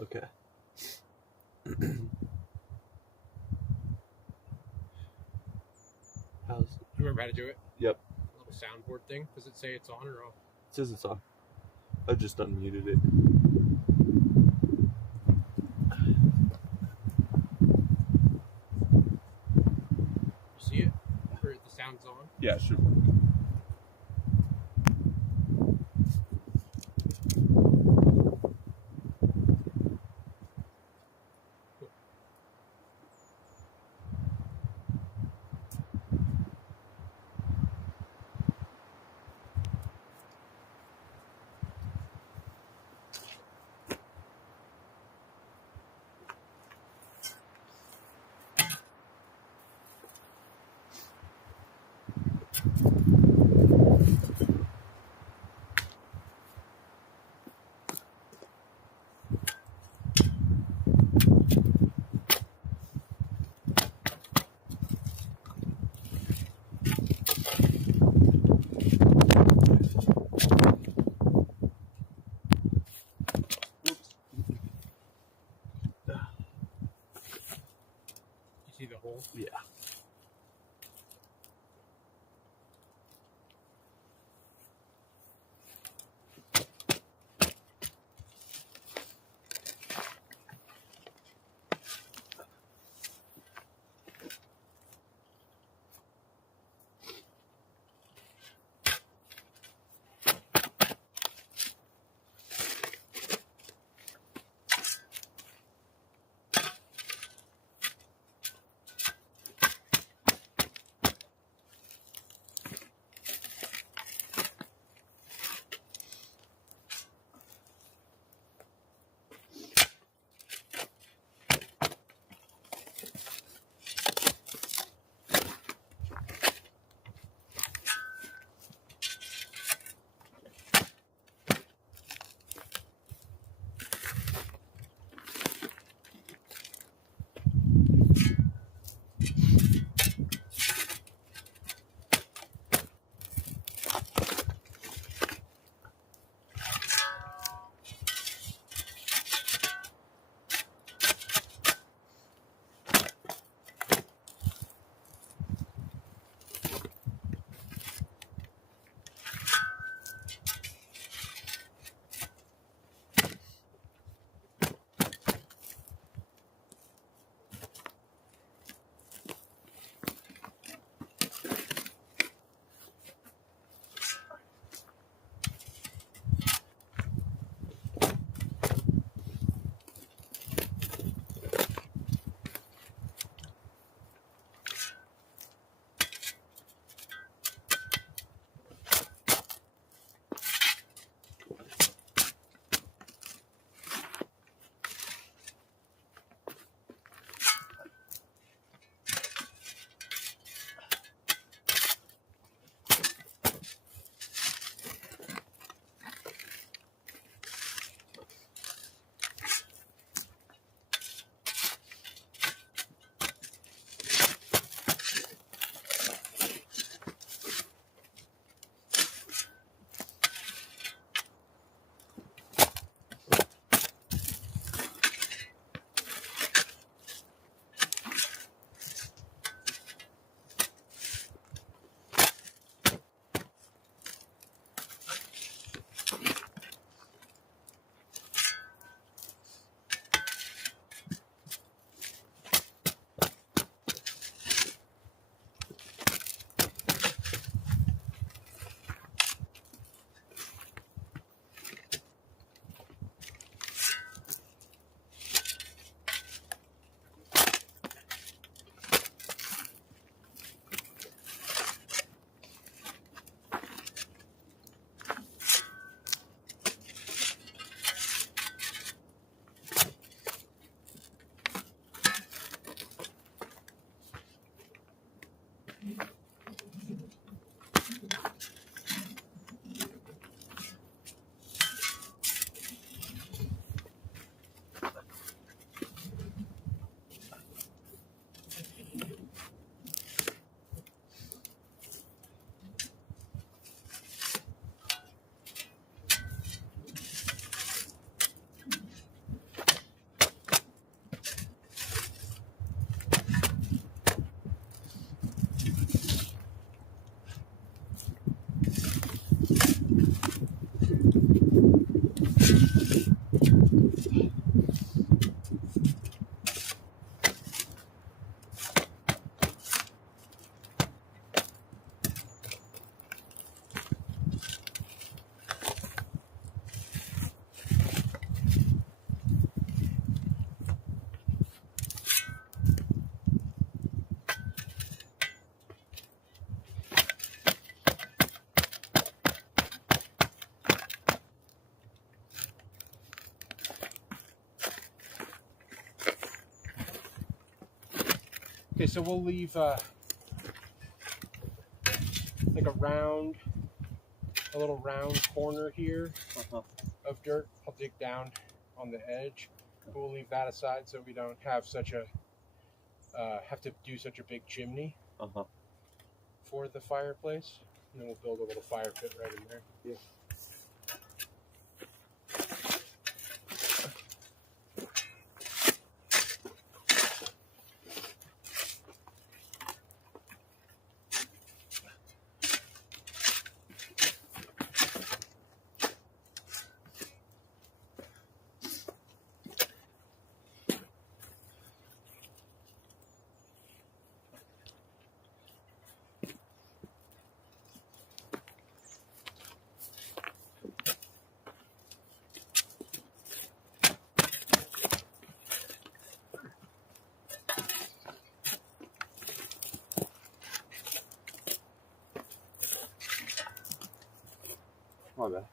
Okay. How's? You remember how to do it? Yep. A little soundboard thing. Does it say it's on or off? It says it's on. I just unmuted it. You see it? Or the sound's on? Yeah, sure. Okay, so we'll leave like a little round corner here of dirt. I'll dig down on the edge. We'll leave that aside so we don't have such a have to do such a big chimney for the fireplace. And then we'll build a little fire pit right in there. Yeah. My bad.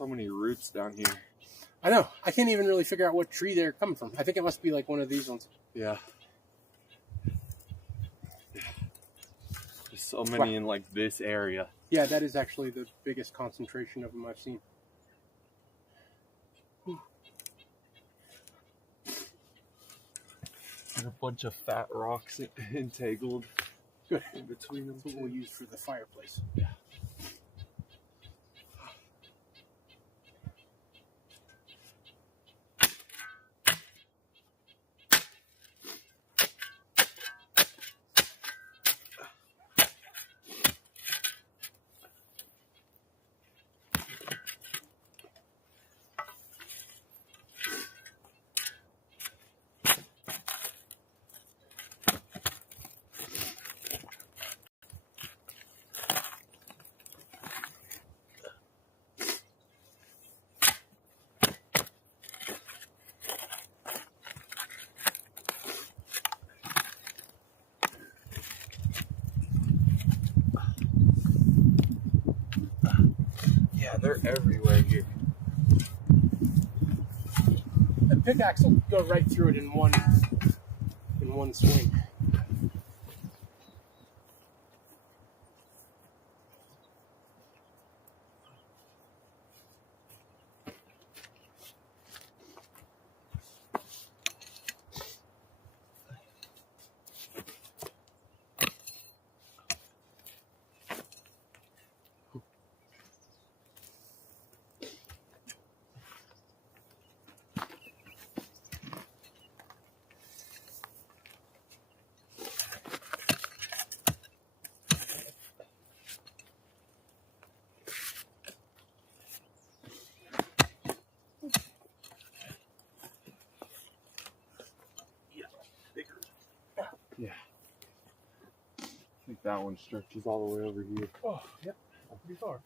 so many roots down here. I know. I can't even really figure out what tree they're coming from. I think it must be like one of these ones. Yeah. There's so many in like this area. Yeah, that is actually the biggest concentration of them I've seen. And a bunch of fat rocks entangled Good. in between them. That's what we'll use for the fireplace. Yeah. Yeah, they're everywhere here. The pickaxe will go right through it in one swing. Yeah. I think that one stretches all the way over here. Oh, yep. Pretty far.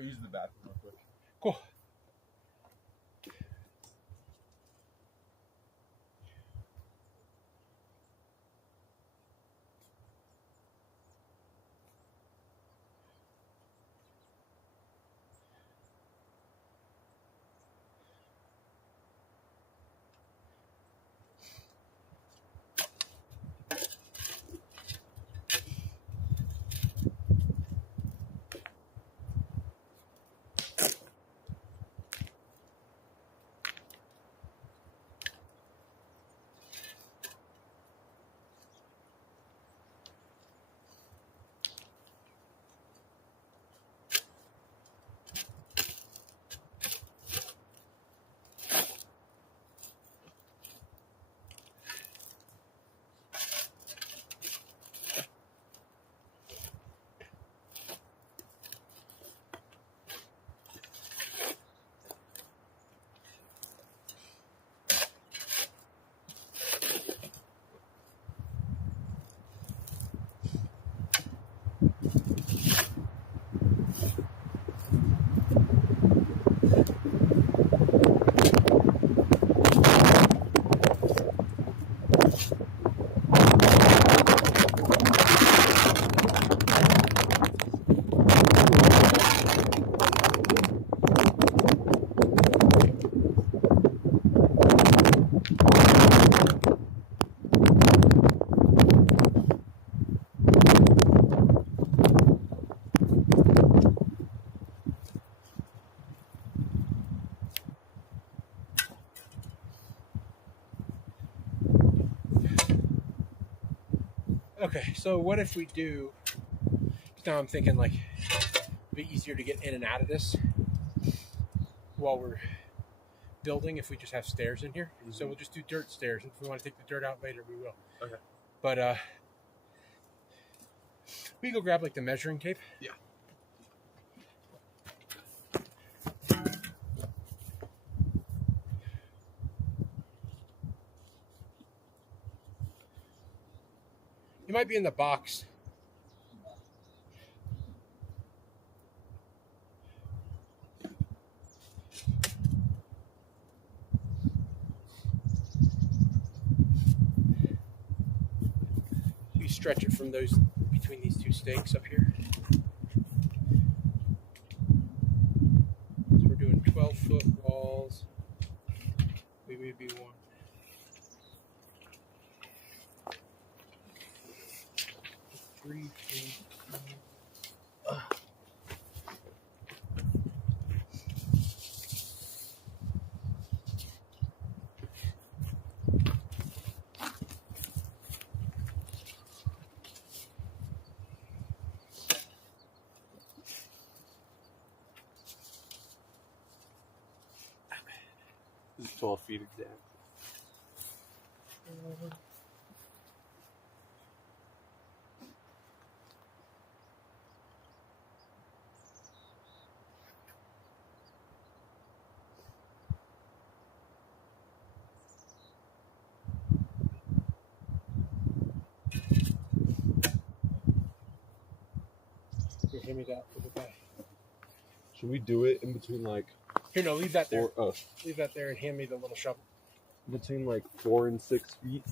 go use the bathroom real quick. Cool. Okay, so what if we do, now I'm thinking like it'd be easier to get in and out of this while we're building if we just have stairs in here. So we'll just do dirt stairs. If we want to take the dirt out later, we will. Okay. But we can go grab like the measuring tape. Yeah. You might be in the box. You stretch it from those between these two stakes up here. So we're doing 12-foot walls. We may be one. Three feet. This is 12 feet exact. Here, hand me that. Put it back. Should we do it in between like Here, no, leave that there. Leave that there and hand me the little shovel. between like 4 and 6 feet?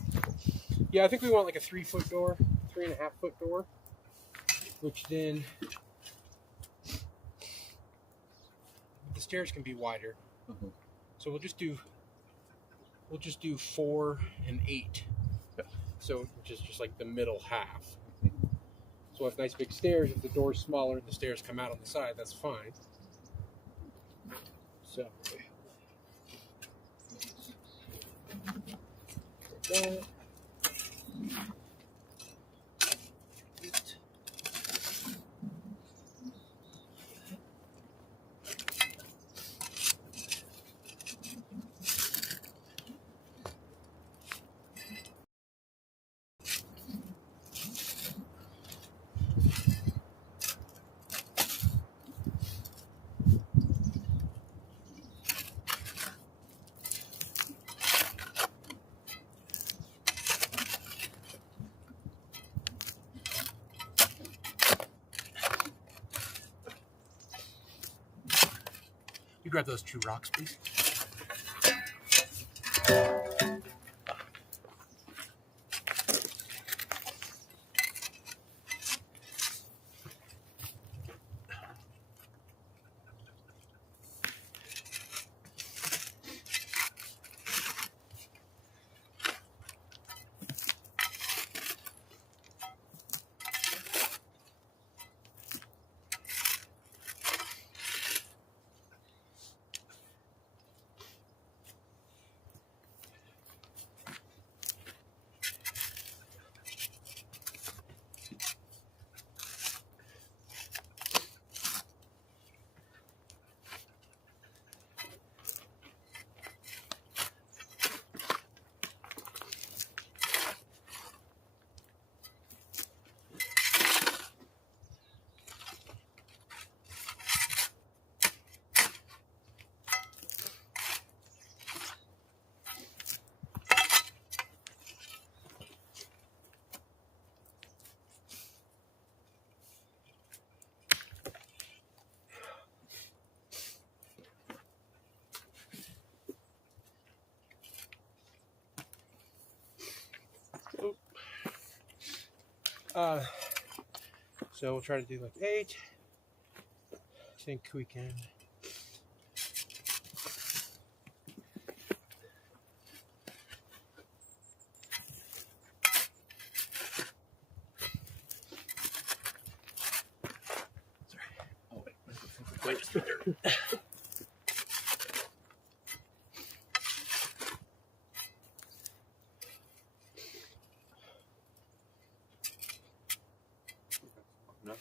Yeah, I think we want like a 3-foot door, 3.5-foot door, which then the stairs can be wider. Mhm. So we'll just do 4 and 8. Yeah. So which is just like the middle half. So if nice big stairs, if the door's smaller and the stairs come out on the side, that's fine. So that. grab those 2 rocks, please? So we'll try to do like 8. I think we can. Sorry. Oh wait. No.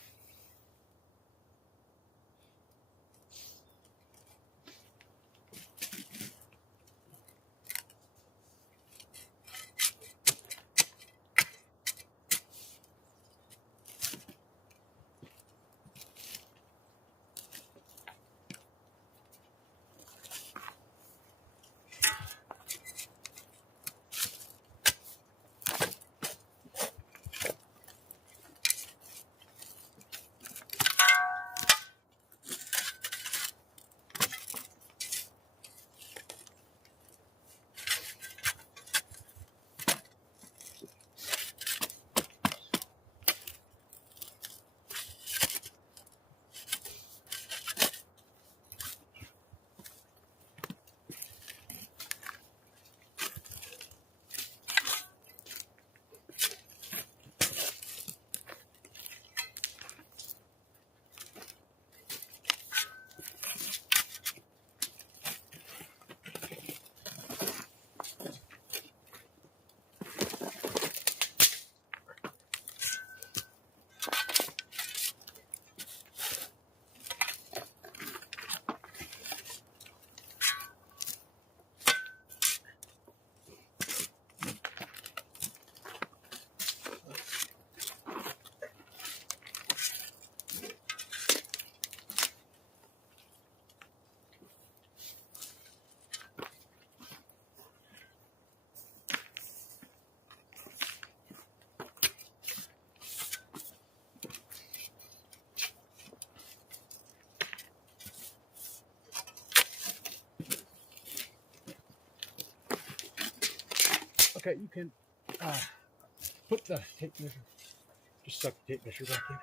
Okay, you can put the tape measure. Just suck the tape measure back in.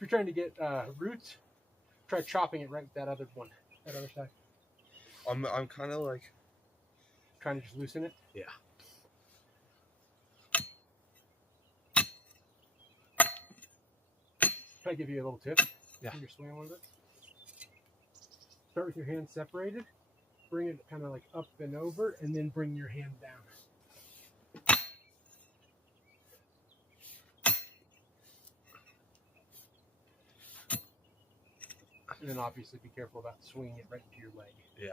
you're trying to get roots, try chopping it right with that other one, that other side. I'm kind of like Trying to just loosen it. yeah. Can I give you a little tip? Yeah. When you're swinging one of it. Start with your hands separated. Bring it kind of like up and over, and then bring your hand down. And then obviously be careful about swinging it right into your leg. Yeah.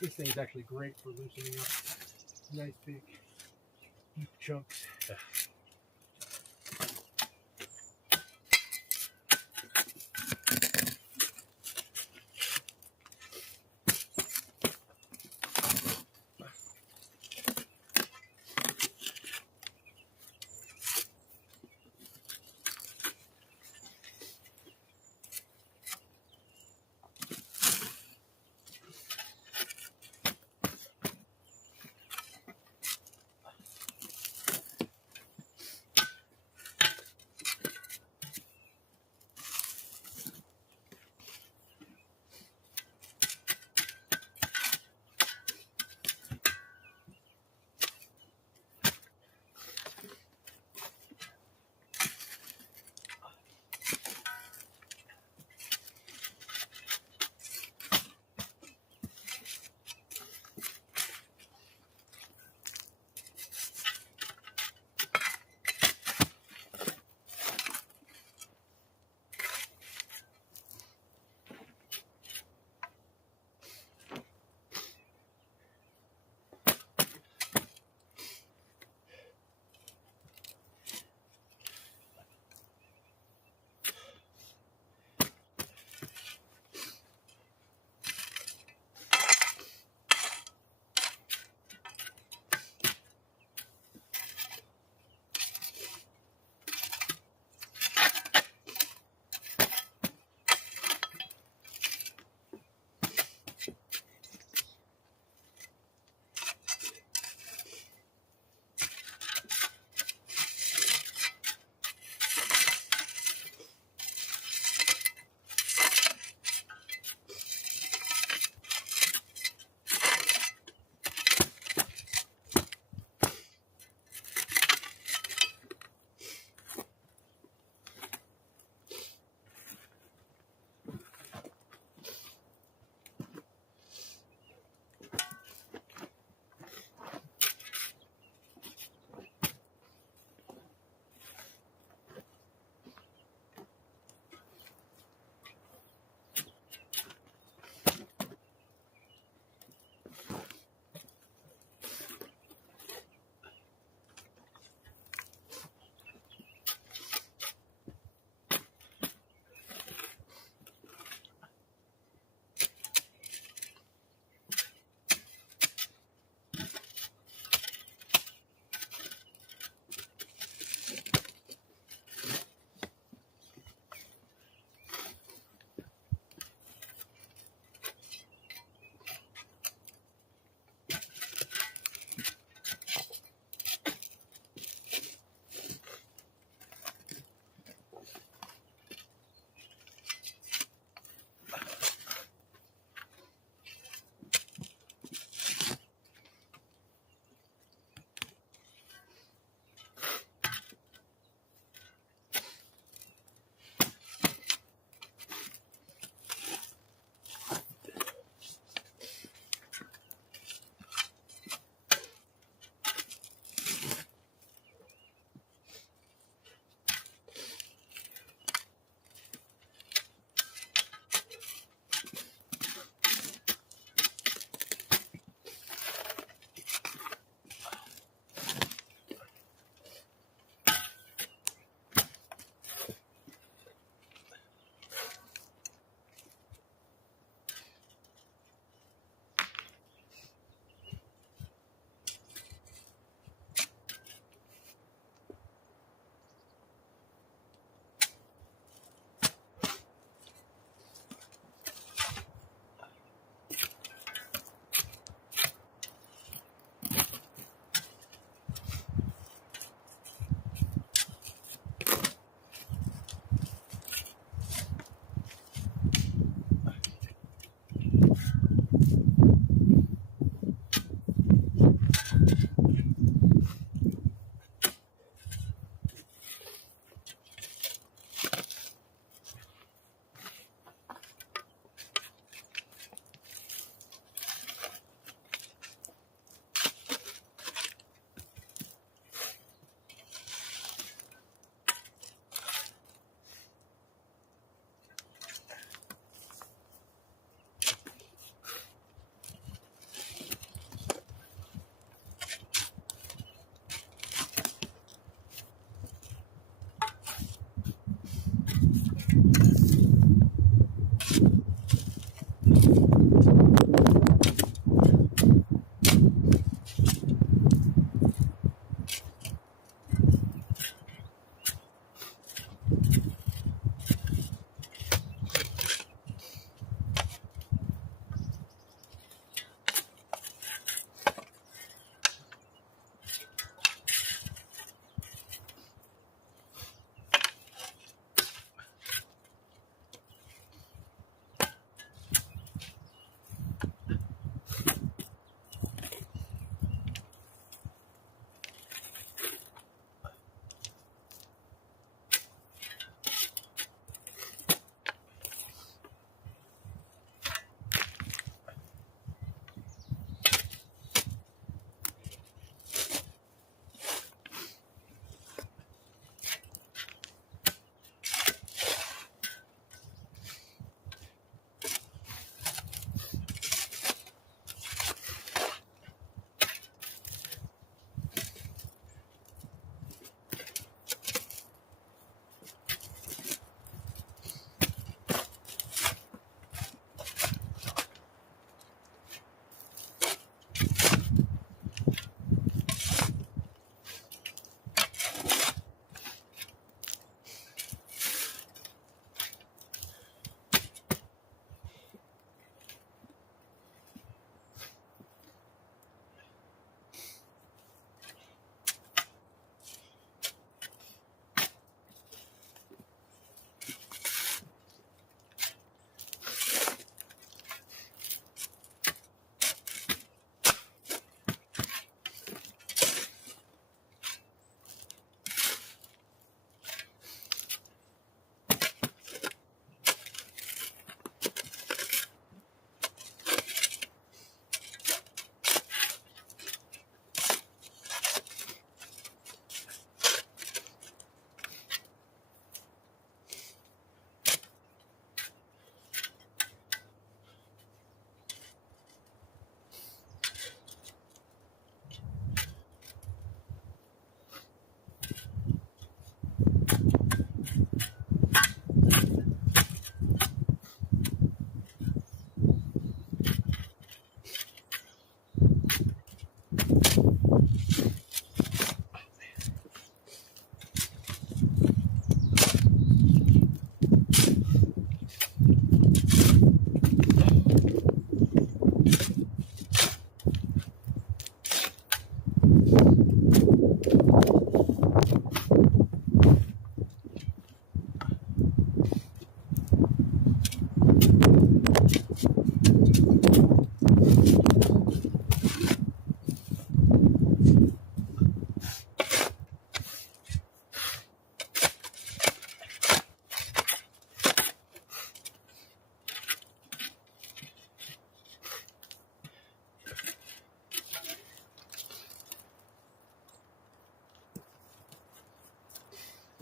This thing is actually great for loosening up nice big deep chunks. Yeah.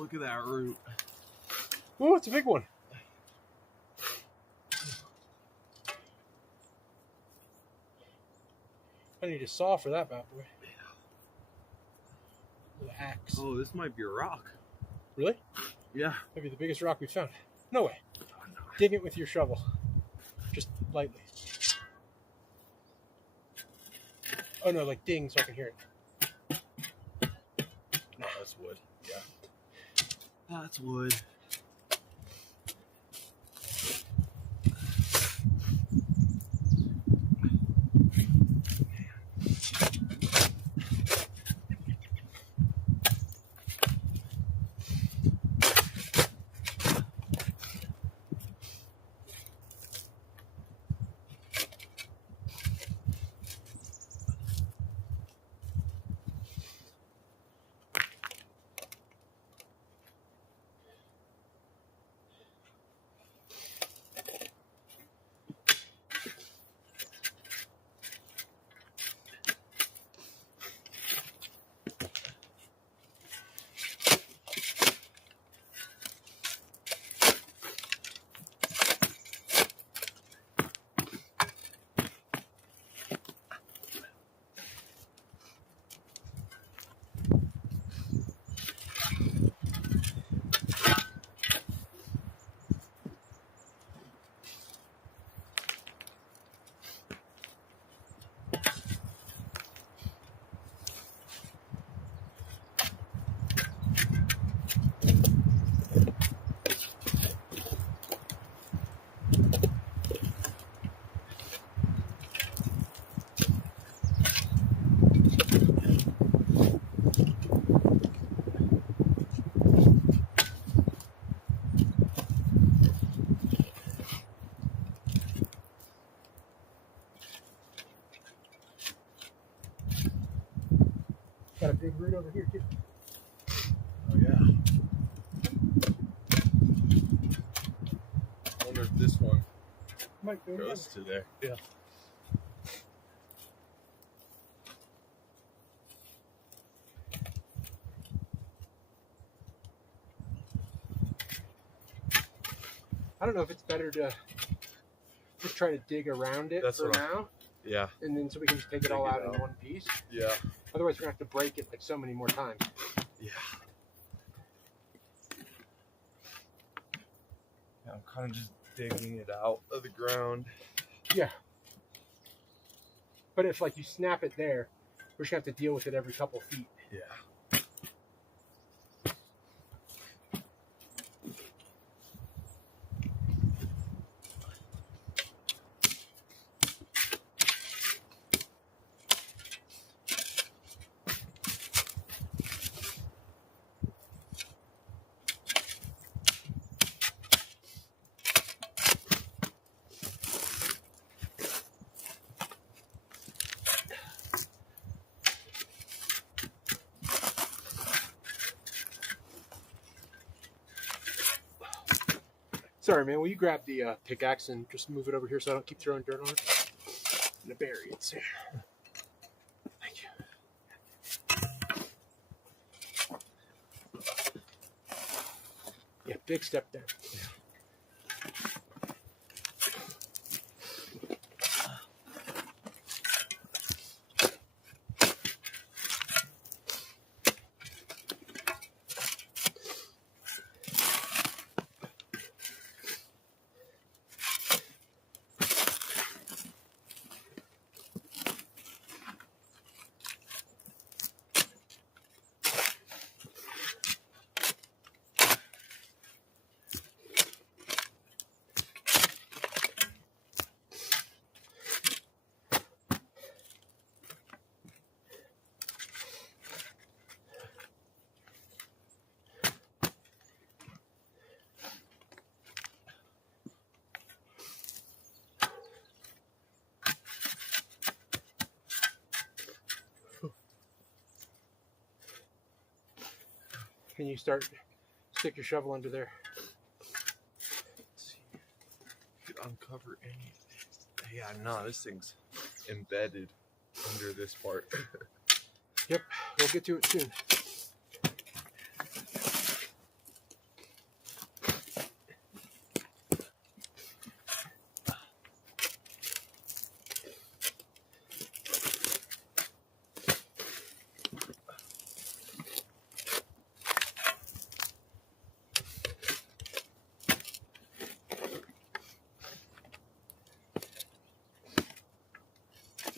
Look at that root. Oh, it's a big one. I need a saw for that bad boy. With an axe. Oh, this might be a rock. Really? Yeah. Maybe the biggest rock we've found. No way. Dig it with your shovel. Just lightly. Oh no, like ding so I can hear it. No, that's wood. Yeah. That's wood. Got a big root over here too. Oh yeah. I wonder if this one Might go goes to there. Yeah. I don't know if it's better to just try to dig around it That's for what now, Yeah. and then so we can just take it all out in one piece. Yeah. Otherwise, we're gonna have to break it like so many more times. Yeah. Yeah, I'm kind of just digging it out of the ground. Yeah. But if like you snap it there, we're just gonna have to deal with it every couple feet. Yeah. Sorry, man. Will you grab the pickaxe and just move it over here so I don't keep throwing dirt on it? I'm gonna bury it. So. Thank you. Yeah, big step there. Yeah. Can you stick your shovel under there? Let's see. Could uncover anything. Yeah, no, this thing's embedded under this part. Yep, we'll get to it soon.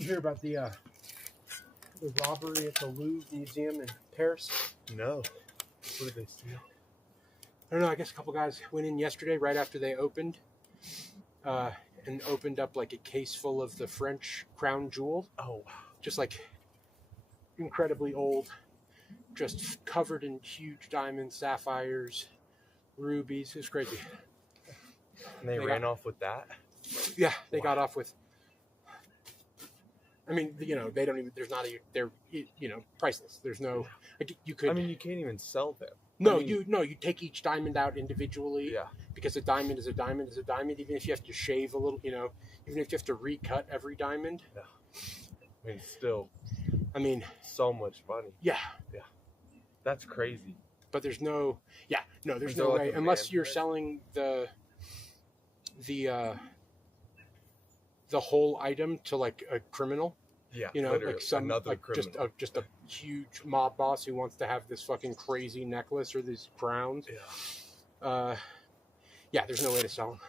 You hear about the robbery at the Louvre Museum in Paris? No. What did they steal? I don't know. I guess a couple guys went in yesterday right after they opened, and opened up like a case full of the French crown jewel. Oh, wow. Just like incredibly old, just covered in huge diamonds, sapphires, rubies. It was crazy. And they ran off with that? Yeah, they got off with. I mean, you know, they don't even. There's not a. They're, you know, priceless. There's no. Like, you could. I mean, you can't even sell them. No, I mean, you take each diamond out individually. Yeah. Because a diamond is a diamond is a diamond. Even if you have to shave a little, you know, even if you have to recut every diamond. Yeah. I mean, still. I mean. So much money. Yeah. Yeah. That's crazy. But there's no. Yeah. No, there's Is no there, like, way a unless ban you're for it? selling the whole item to like a criminal. Yeah. You know, literally, like some another like criminal. just a huge mob boss who wants to have this fucking crazy necklace or these crowns. Yeah. Yeah, there's no way to sell them.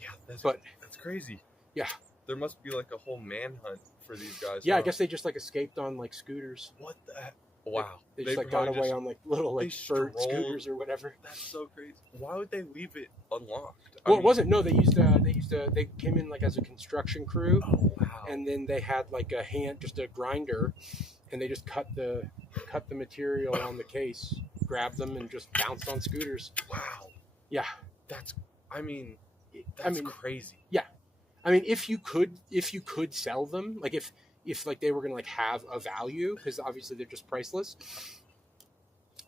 Yeah. That's crazy. Yeah. There must be like a whole manhunt for these guys. Yeah, huh? I guess they just like escaped on like scooters. What the heck? Wow. They just like got probably away just- on like little like they bird strolled- scooters or whatever. That's so crazy. Why would they leave it unlocked? Well, it wasn't. No, they came in like as a construction crew, Oh wow. and then they had like just a grinder, and they just cut the material on the case, grabbed them, and just bounced on scooters. Wow. Yeah. That's crazy. I mean, if you could sell them, like if like they were gonna like have a value, because obviously they're just priceless.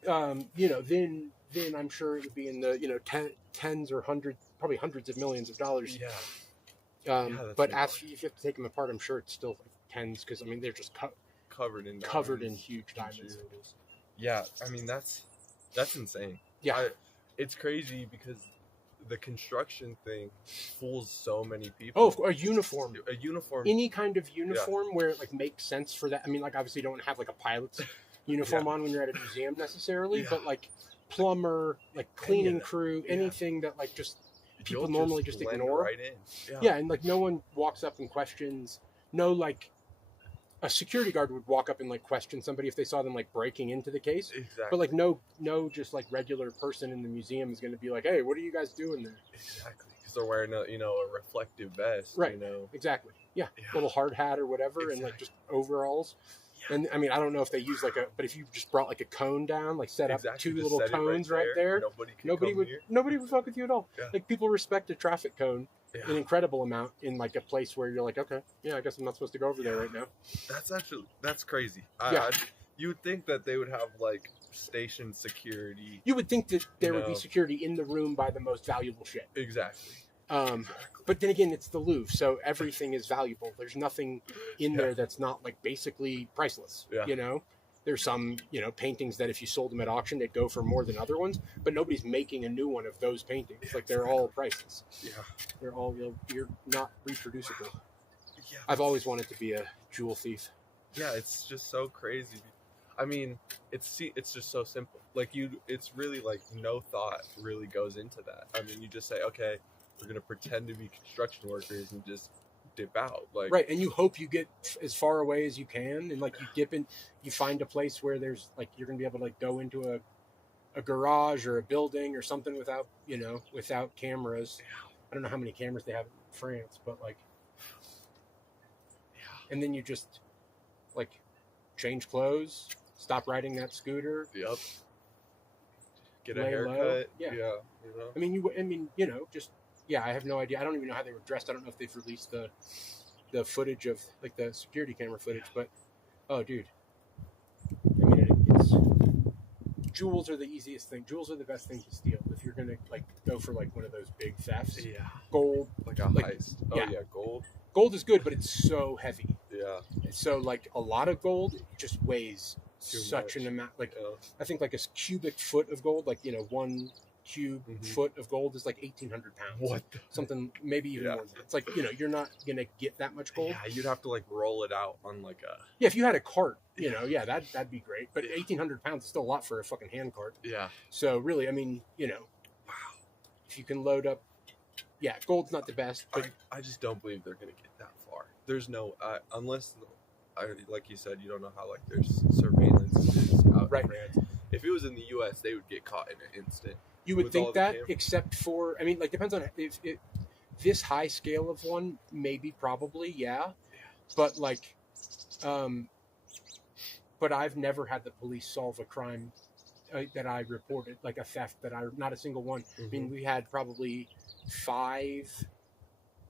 You know, then I'm sure it would be in the, you know, tens or probably hundreds of millions of dollars. Yeah. That's But nuts. if you have to take them apart, I'm sure it's still like tens, because I mean they're just Covered in diamonds. huge diamonds. Jewels. Yeah, I mean that's insane. Yeah. It's crazy because the construction thing fools so many people. Oh, a uniform. A uniform. Any kind of uniform where it like makes sense for that. I mean, like obviously you don't have like a pilot's uniform on when you're at a museum necessarily, but like plumber, like cleaning crew, anything that like just people normally just blend ignore. right in. Yeah, and like no one walks up and questions. No, like a security guard would walk up and like question somebody if they saw them like breaking into the case. Exactly. But like no, just like regular person in the museum is going to be like, hey, what are you guys doing there? Exactly. Because they're wearing a reflective vest. Right. You know. Exactly. Yeah. Little hard hat or whatever, and like just overalls. Yeah. And I mean, I don't know if they use like but if you just brought like a cone down, like set up two just little set it cones right there, nobody would fuck with you at all. Yeah. Like people respect a traffic cone. Yeah. An incredible amount in like a place where you're like, okay, yeah, I guess I'm not supposed to go over there right now. That's crazy. You would think that they would have like station security. You would think that there would be security in the room by the most valuable shit. Exactly. But then again, it's the Louvre, so everything is valuable. There's nothing in there that's not like basically priceless. Yeah. You know, there's some, you know, paintings that if you sold them at auction, they'd go for more than other ones, but nobody's making a new one of those paintings. Like they're all priceless. Yeah. They're all, you're not reproducible. Yeah. I've always wanted to be a jewel thief. Yeah, it's just so crazy. I mean, it's just so simple. Like it's really like no thought really goes into that. I mean, you just say, okay, we're gonna pretend to be construction workers and just dip out. Like right, and you hope you get as far away as you can, and like you dip in, you find a place where there's like you're gonna be able to like go into a garage or a building or something without cameras. Yeah. I don't know how many cameras they have in France, but like, and then you just like change clothes, stop riding that scooter. Yep. Get a lay haircut. low. Yeah. You know. I mean, you know, just I have no idea. I don't even know how they were dressed. I don't know if they've released the footage of like the security camera footage, but oh, dude. I mean, it's jewels are the easiest thing. Jewels are the best thing to steal if you're gonna like go for like one of those big thefts. Yeah. Gold, like a heist. Oh yeah, gold. Gold is good, but it's so heavy. Yeah. So like a lot of gold just weighs Too such much. an amount. Like I think like a cubic foot of gold, like 1 cube foot of gold is like 1,800 pounds. What? Something maybe even more than that. It's like you're not gonna get that much gold. Yeah, you'd have to like roll it out on like a. Yeah, if you had a cart, that'd be great. But 1,800 pounds is still a lot for a fucking hand cart. Yeah. So really, I mean, Wow. if you can load up yeah, gold's not the best, but I just don't believe they're gonna get that far. There's no unless, like you said, you don't know how like their surveillance is out Right. in France. If it was in the U.S., they would get caught in an instant. you would with all think the that, cameras. except for, I mean, like, depends on if this high scale of one, maybe, probably, yeah, but like, but I've never had the police solve a crime that I reported, like a theft not a single one. Mm-hmm. I mean, we had probably 5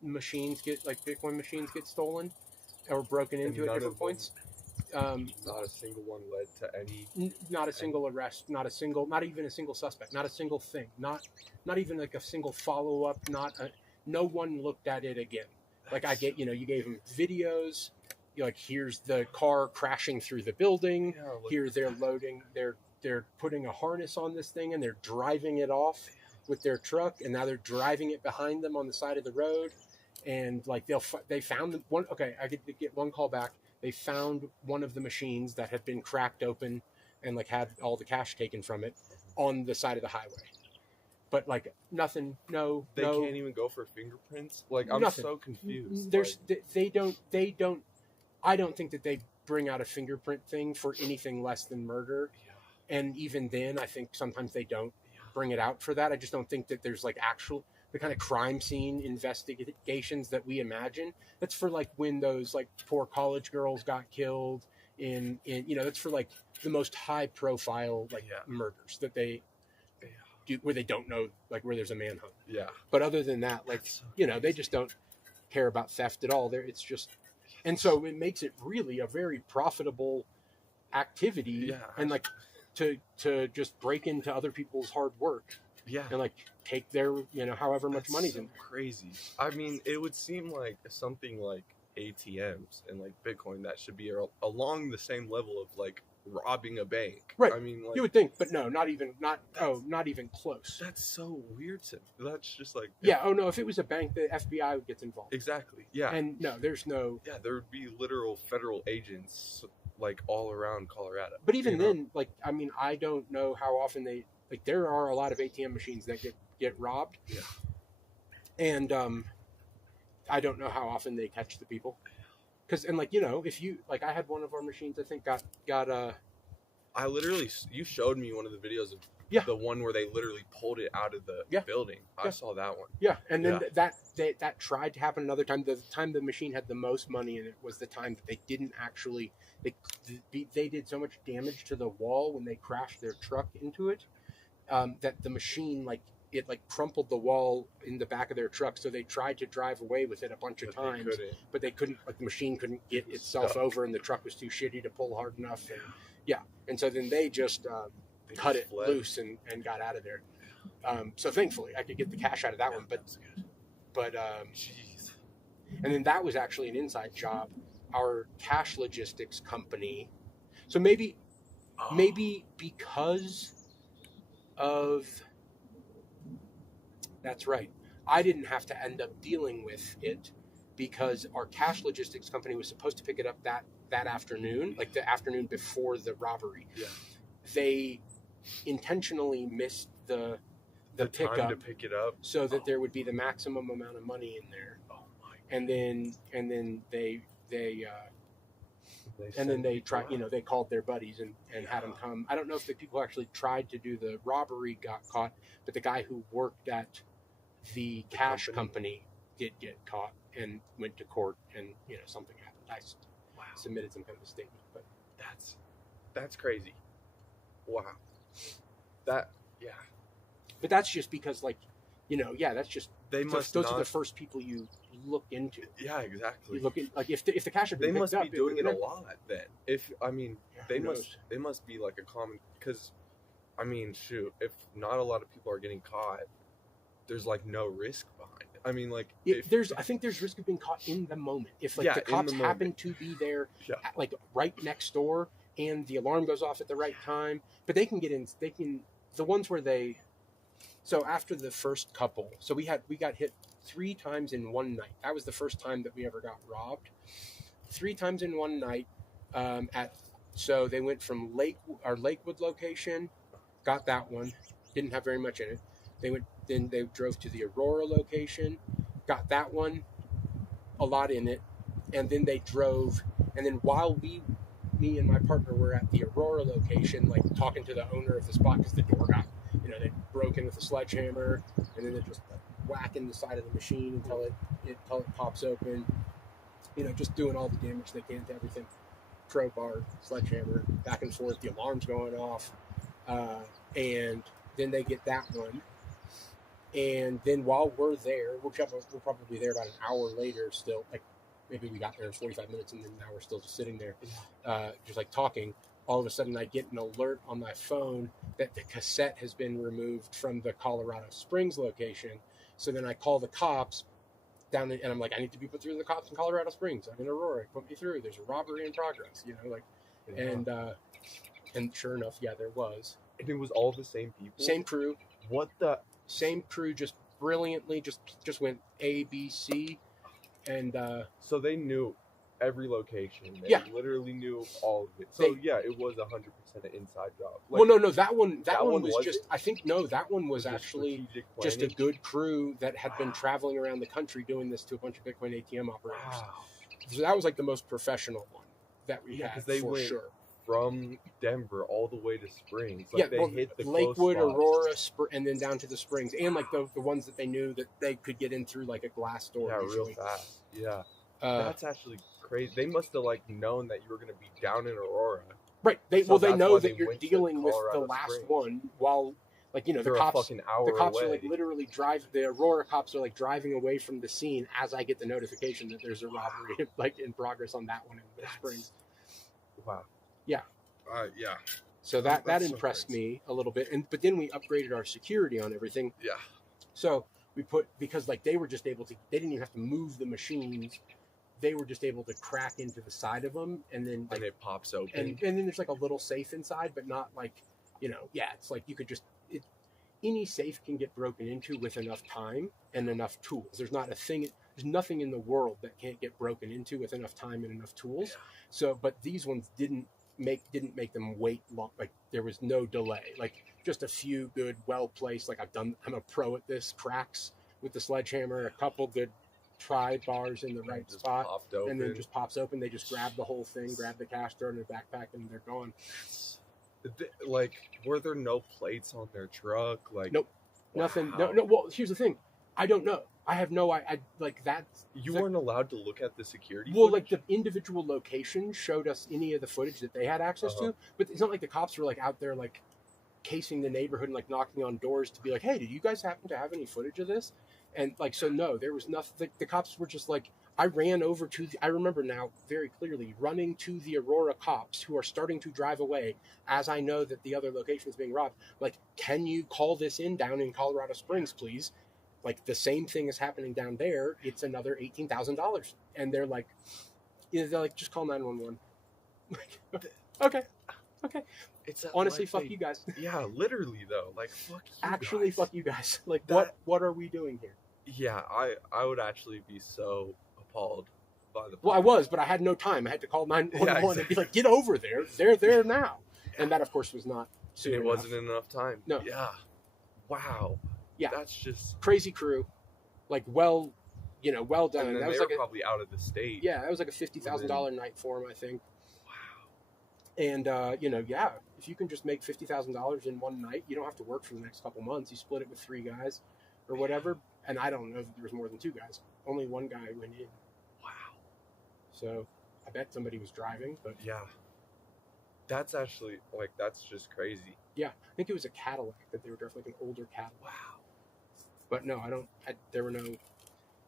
machines Bitcoin machines get stolen or broken into at different points. Not a single one led to any. Not a single arrest. Not even a single suspect. Not a single thing. Not even like a single follow up. No one looked at it again. Like you gave them videos. You're like, here's the car crashing through the building. Yeah, Here they're loading. They're putting a harness on this thing and they're driving it off with their truck, and now they're driving it behind them on the side of the road. And like they found one. Okay, I get one call back. They found one of the machines that had been cracked open and like had all the cash taken from it on the side of the highway. But like nothing, they can't even go for fingerprints. Like I'm nothing. So confused. They don't. I don't think that they bring out a fingerprint thing for anything less than murder. Yeah. And even then, I think sometimes they don't bring it out for that. I just don't think that there's like the kind of crime scene investigations that we imagine. That's for like when those like poor college girls got killed in that's for like the most high profile murders that they do, where they don't know, like where there's a manhunt. Yeah. But other than that, like, they just don't care about theft at all. It's just, and so it makes it really a very profitable activity. Yeah. And like to just break into other people's hard work. Yeah. And like take their, however much money's in there. Crazy. I mean, it would seem like something like ATMs and like Bitcoin that should be along the same level of like robbing a bank. Right. I mean, like, you would think, but no, not even close. That's so weird to me. That's just like if it was a bank, the FBI gets involved. Exactly. Yeah. And no, there's no. Yeah, there would be literal federal agents like all around Colorado. But even then, like, I mean, I don't know how often there are a lot of ATM machines that get robbed. Yeah. And I don't know how often they catch the people. If you, like, I had one of our machines, I think got I literally, you showed me one of the videos of the one where they literally pulled it out of the building. I saw that one. Yeah, and then that tried to happen another time. The time the machine had the most money in it was the time that they didn't actually, they did so much damage to the wall when they crashed their truck into it, that the machine, it crumpled the wall in the back of their truck. So they tried to drive away with it a bunch of times, but they couldn't. Like, the machine couldn't get itself over, and the truck was too shitty to pull hard enough. And so then they just cut it loose and got out of there. So thankfully, I could get the cash out of that one. But jeez. And then that was actually an inside job. Our cash logistics company. So maybe because of. That's right. I didn't have to end up dealing with it because our cash logistics company was supposed to pick it up that afternoon, like the afternoon before the robbery. Yeah. They intentionally missed the pickup time to pick it up so that there would be the maximum amount of money in there. Oh my! And then they tried. They called their buddies and had them come. I don't know if the people who actually tried to do the robbery got caught, but the guy who worked at the cash company did get caught and went to court, and something happened. I submitted some kind of a statement, but that's crazy. Wow. But that's just because, that's just those are the first people you look into. Yeah, exactly. You look in, if the cash had been picked up, they must be doing it a lot then. They must be like a common, because I mean, shoot, if not a lot of people are getting caught, there's like no risk behind it. I mean, I think there's risk of being caught in the moment. If the cops happen to be there, right next door, and the alarm goes off at the right time, but they can get in. The ones where so after the first couple, so we got hit 3 times in one night. That was the first time that we ever got robbed. 3 times in one night. So they went from our Lakewood location, got that one, didn't have very much in it. Then they drove to the Aurora location, got that one, a lot in it, and then they drove. And then while me and my partner were at the Aurora location, like talking to the owner of the spot because the door got, they broke in with a sledgehammer, and then they're just like whacking the side of the machine until it pops open. Just doing all the damage they can to everything. Crowbar, sledgehammer, back and forth. The alarm's going off, and then they get that one. And then while we're there, we're probably there about an hour later still. Like maybe we got there in 45 minutes, and then now we're still just sitting there, just like talking. All of a sudden, I get an alert on my phone that the cassette has been removed from the Colorado Springs location. So then I call the cops down there, and I'm like, I need to be put through the cops in Colorado Springs. I'm in Aurora. Put me through. There's a robbery in progress. And sure enough, yeah, there was. And it was all the same people? Same crew. What the? Same crew, just brilliantly, just went A, B, C, and so they knew every location. They literally knew all of it. So it was 100% an inside job. Like, well, no, that one was just. I think that one was actually just a good crew that had been traveling around the country doing this to a bunch of Bitcoin ATM operators. Wow. So that was like the most professional one that we had they for went sure. From Denver all the way to Springs. Like they hit the Lakewood, Aurora, and then down to the Springs, and like the ones that they knew that they could get in through like a glass door. Yeah, real fast. Yeah, that's actually crazy. They must have like known that you were going to be down in Aurora. Right. They know that you're dealing with the last one while the cops. The cops away. are like literally the Aurora cops are like driving away from the scene as I get the notification that there's a robbery like in progress on that one in the Springs. Wow. Yeah. Yeah. So that impressed me a little bit, but then we upgraded our security on everything. Yeah. So we because like they were just able to, they didn't even have to move the machines. They were just able to crack into the side of them, and then and it pops open. And then there's like a little safe inside, but not like it's like you could just any safe can get broken into with enough time and enough tools. There's nothing in the world that can't get broken into with enough time and enough tools. Yeah. So, but these ones didn't make them wait long. Like there was no delay. Like just a few good, well placed. Like I'm a pro at this. Cracks with the sledgehammer. A couple good pry bars in the right spot, and then just pops open. They just grab the whole thing, grab the cash, throw it in their backpack, and they're gone. Like, were there no plates on their truck? Like, nope, nothing. No. Well, here's the thing. I don't know. I have no. I like that. You weren't allowed to look at the security. Well, footage? like the individual locations showed us any of the footage that they had access to, but it's not like the cops were like out there like casing the neighborhood and like knocking on doors to be like, hey, did you guys happen to have any footage of this? And like, so no, there was nothing. The cops were just like, I ran over to I remember now very clearly running to the Aurora cops who are starting to drive away as I know that the other location is being robbed. Like, can you call this in down in Colorado Springs, please? Like the same thing is happening down there. It's another $18,000. And they're like, just call 911. Okay. It's honestly, fuck you guys. Yeah, literally though. Like, fuck you actually, guys. Fuck you guys. Like, what are we doing here? Yeah, I would actually be so appalled by the. Well, I was, but I had no time. I had to call 911 and be like, get over there. They're there now. Yeah. And that, of course, was not soon enough. Wasn't enough time. No. Yeah. Wow. Yeah. That's just crazy crew. Like, well done. And then that was they like were probably out of the state. Yeah, that was like a $50,000 night for them, I think. And, if you can just make $50,000 in one night, you don't have to work for the next couple months. You split it with 3 guys or whatever. And I don't know if there was more than 2 guys. Only 1 guy went in. Wow. So I bet somebody was driving, but. Yeah. That's actually, that's just crazy. Yeah. I think it was a Cadillac that they were driving, like an older Cadillac. Wow. But no, there were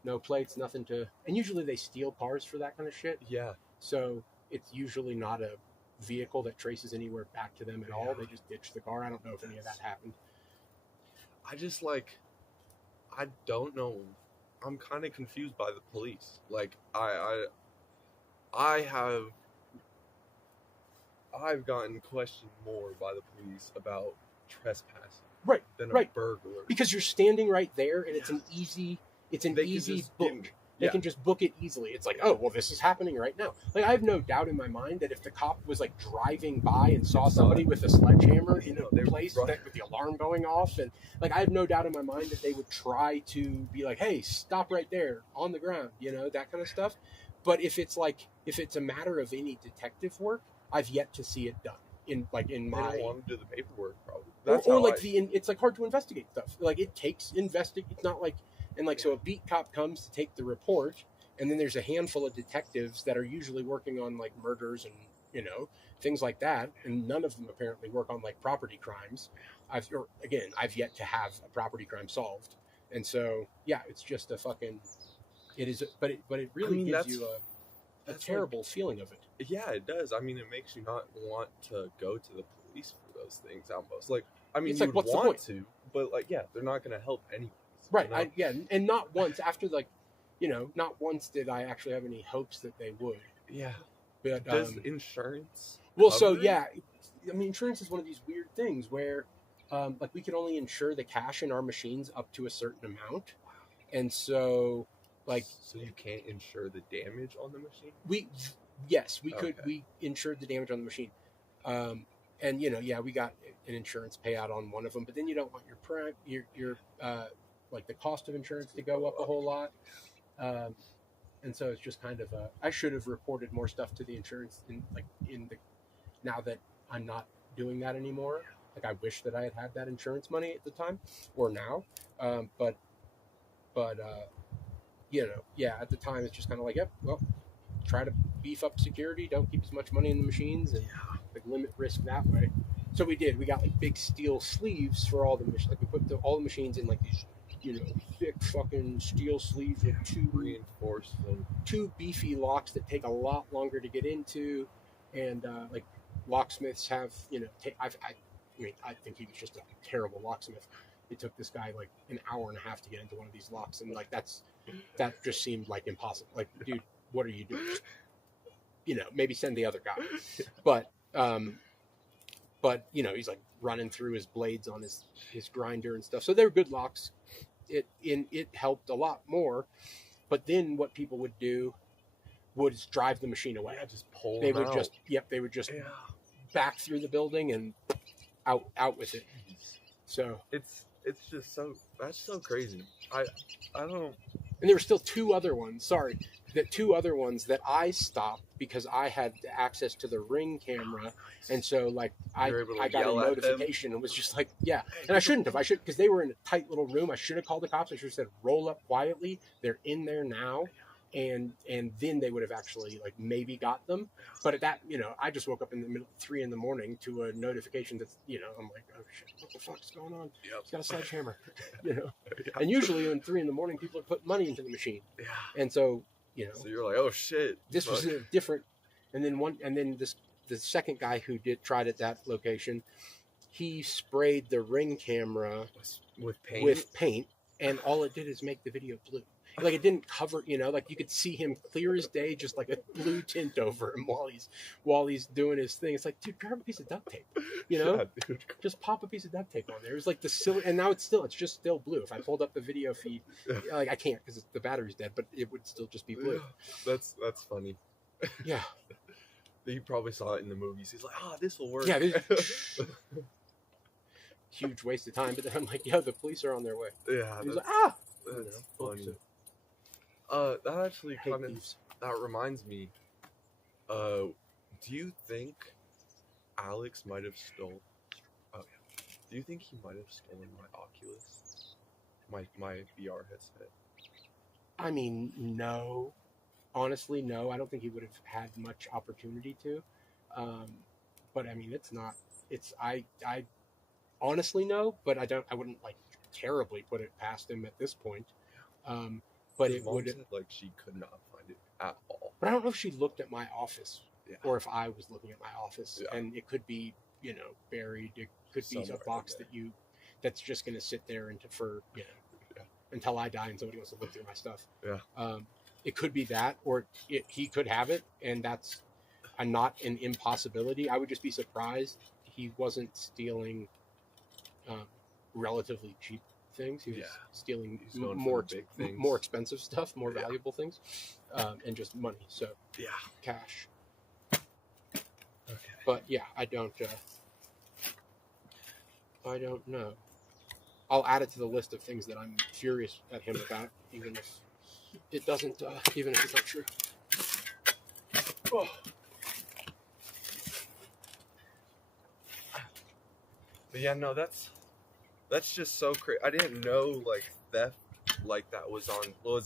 no plates, nothing to. And usually they steal cars for that kind of shit. Yeah. So it's usually not a vehicle that traces anywhere back to them at all. They just ditch the car. I don't know if any of that happened. I don't know. I'm kind of confused by the police. Like I've gotten questioned more by the police about trespassing than a burglar. Because you're standing right there and it's an easy book. They can just book it easily. It's like, oh, well, this is happening right now. Like, I have no doubt in my mind that if the cop was like driving by and saw somebody with a sledgehammer in a place that with the alarm going off, and like, I have no doubt in my mind that they would try to be like, hey, stop right there on the ground, that kind of stuff. But if it's a matter of any detective work, I've yet to see it done. In my, they don't want to do the paperwork, probably. It's like hard to investigate stuff. Like, it takes It's not like, and like, so a beat cop comes to take the report, and then there's a handful of detectives that are usually working on like murders and things like that, and none of them apparently work on like property crimes. I've yet to have a property crime solved, and so yeah, it's just a fucking. It is, but it really gives you a terrible feeling of it. Yeah, it does. I mean, it makes you not want to go to the police for those things almost. Like, I mean, you would want to, but like, yeah, they're not going to help anyways. Right. And not once after not once did I actually have any hopes that they would. Yeah. But does insurance? Well, so yeah, I mean, insurance is one of these weird things where, like, we can only insure the cash in our machines up to a certain amount, and so. Like, so you can't insure the damage on the machine? We could. We insured the damage on the machine, and we got an insurance payout on one of them. But then you don't want your like the cost of insurance to go up a whole lot, and so it's just kind of I should have reported more stuff to the insurance now that I'm not doing that anymore. Like, I wish that I had that insurance money at the time or now, but. At the time, it's just kind of like, yep, well, try to beef up security, don't keep as much money in the machines, and like limit risk that way. So we did. We got like big steel sleeves for all the machines. Like, we put all the machines in like these, thick fucking steel sleeves with two beefy locks that take a lot longer to get into, and like locksmiths have, I think he was just a terrible locksmith. It took this guy like an hour and a half to get into one of these locks, and like that just seemed like impossible. Like, dude, what are you doing? Maybe send the other guy. But he's like running through his blades on his grinder and stuff. So they were good locks. It helped a lot more. But then what people would do was drive the machine away. Yeah, just pull. They would just back through the building and out with it. So it's just that's so crazy. I don't. And there were still two other ones that I stopped because I had access to the Ring camera, and so like I got a notification and was just like, yeah. And I shouldn't have. Because they were in a tight little room. I should have called the cops. I should have said, roll up quietly. They're in there now. And then they would have actually like maybe got them. But at that, I just woke up in the middle 3 a.m. to a notification that's, I'm like, oh shit, what the fuck's going on? Yep. He's got a sledgehammer, And usually in 3 a.m, people are putting money into the machine. Yeah. And so, So you're like, oh shit. This was different. And then the second guy who tried at that location, he sprayed the Ring camera with paint, and all it did is make the video blue. Like, it didn't cover, like you could see him clear as day, just like a blue tint over him while he's doing his thing. It's like, dude, grab a piece of duct tape, Yeah, dude. Just pop a piece of duct tape on there. It was like the silver, and now it's just still blue. If I pulled up the video feed, like, I can't because the battery's dead, but it would still just be blue. That's funny. Yeah. You probably saw it in the movies. He's like, this will work. Yeah. Huge waste of time. But then I'm like, yo, the police are on their way. Yeah. He's like, that's funny. That actually that reminds me. Do you think Alex might have stolen? Oh yeah. Do you think he might have stolen my Oculus? My VR headset? I mean, no. Honestly, no. I don't think he would have had much opportunity to. But I mean, I honestly no, but I wouldn't like terribly put it past him at this point. But it would have, like, she could not find it at all. But I don't know if she looked at my office or if I was looking at my office, and it could be, buried. It could be a box that's just going to sit there until I die and somebody wants to look through my stuff. Yeah. It could be that, or he could have it, and that's not an impossibility. I would just be surprised he wasn't stealing relatively cheap things. He was stealing He's going for more the big things. more expensive stuff, more valuable things, and just money. So cash. Okay. But yeah, I don't know. I'll add it to the list of things that I'm furious at him about, even if it doesn't, even if it's not true. Oh. But yeah, no, that's just so crazy. I didn't know like theft like that was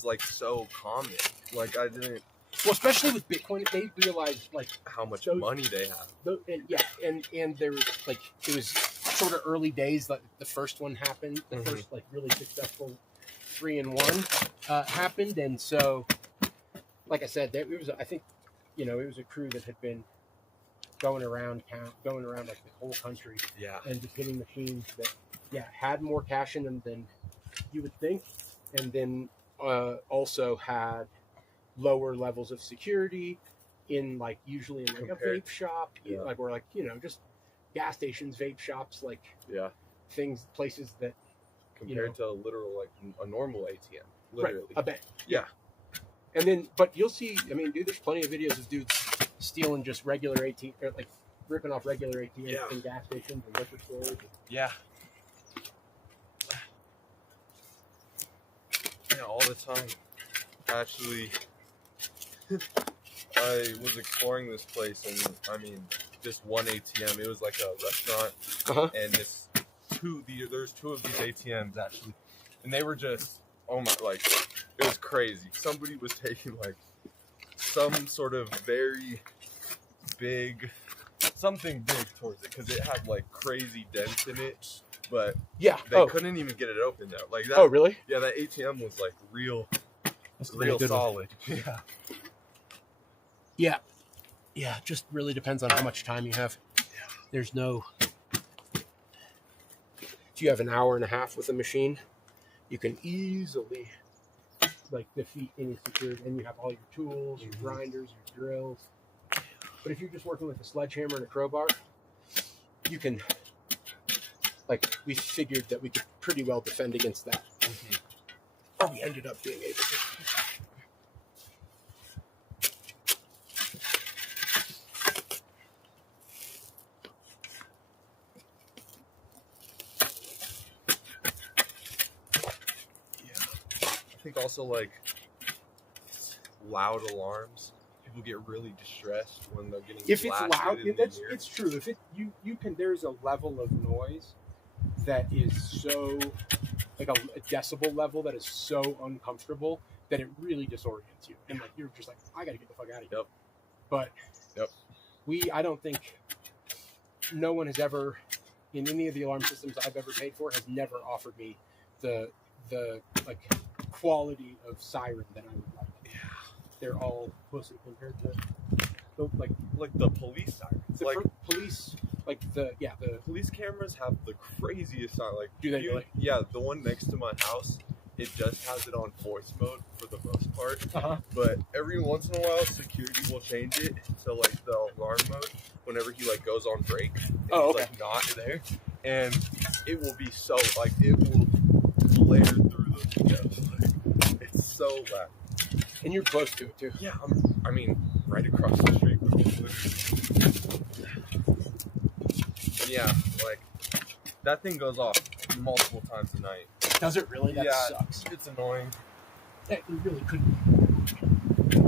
like so common. Like I didn't. Well, especially with Bitcoin, they realized like how much money they have. And there was like it was sort of early days. Like the first one happened, the first like really successful 3-in-1 happened, and so like I said, it was I think it was a crew that had been going around like the whole country, and just hitting machines that had more cash in them than you would think, and then also had lower levels of security in like usually in like a vape shop, like or like just gas stations, vape shops, like places that compared to a literal like a normal ATM, literally a bank. And then, but you'll see. I mean, dude, there's plenty of videos of dudes stealing just regular ATM, or like ripping off regular ATMs in gas stations and liquor stores. Yeah, all the time. Actually, I was exploring this place, and I mean, this one ATM. It was like a restaurant, and there's two of these ATMs actually, and they were just it was crazy. Somebody was taking like some sort of very big, something big towards it because it had like crazy dents in it. But they couldn't even get it open though. Like that. Oh, really? Yeah, that ATM was like real solid. Yeah. Yeah. Just really depends on how much time you have. Yeah. There's no. If you have an hour and a half with a machine, you can easily like defeat any security, and you have all your tools, your grinders, your drills. But if you're just working with a sledgehammer and a crowbar, you can. Like we figured that we could pretty well defend against that. Or we ended up being able to. I think also like loud alarms. People get really distressed when they're getting. If it's loud, it's true. If you can, there's a level of noise that is so like a decibel level that is so uncomfortable that it really disorients you, and like you're just like, I gotta get the fuck out of here. But I don't think no one has ever in any of the alarm systems I've ever paid for has never offered me the like quality of siren that I would like. Yeah, they're all pussy compared to the like the police sirens. Like police, like the police cameras have the craziest siren. Like, do they really? Yeah, the one next to my house, it just has it on voice mode for the most part. But every once in a while, security will change it to like the alarm mode whenever he like goes on break. And he's like not there, and it will be so like it will flare through the windows. Like, it's so loud. And you're close to it too. Yeah, I mean, right across the street from me. Yeah, like that thing goes off multiple times a night. Does it really? That sucks. It's annoying. That really couldn't.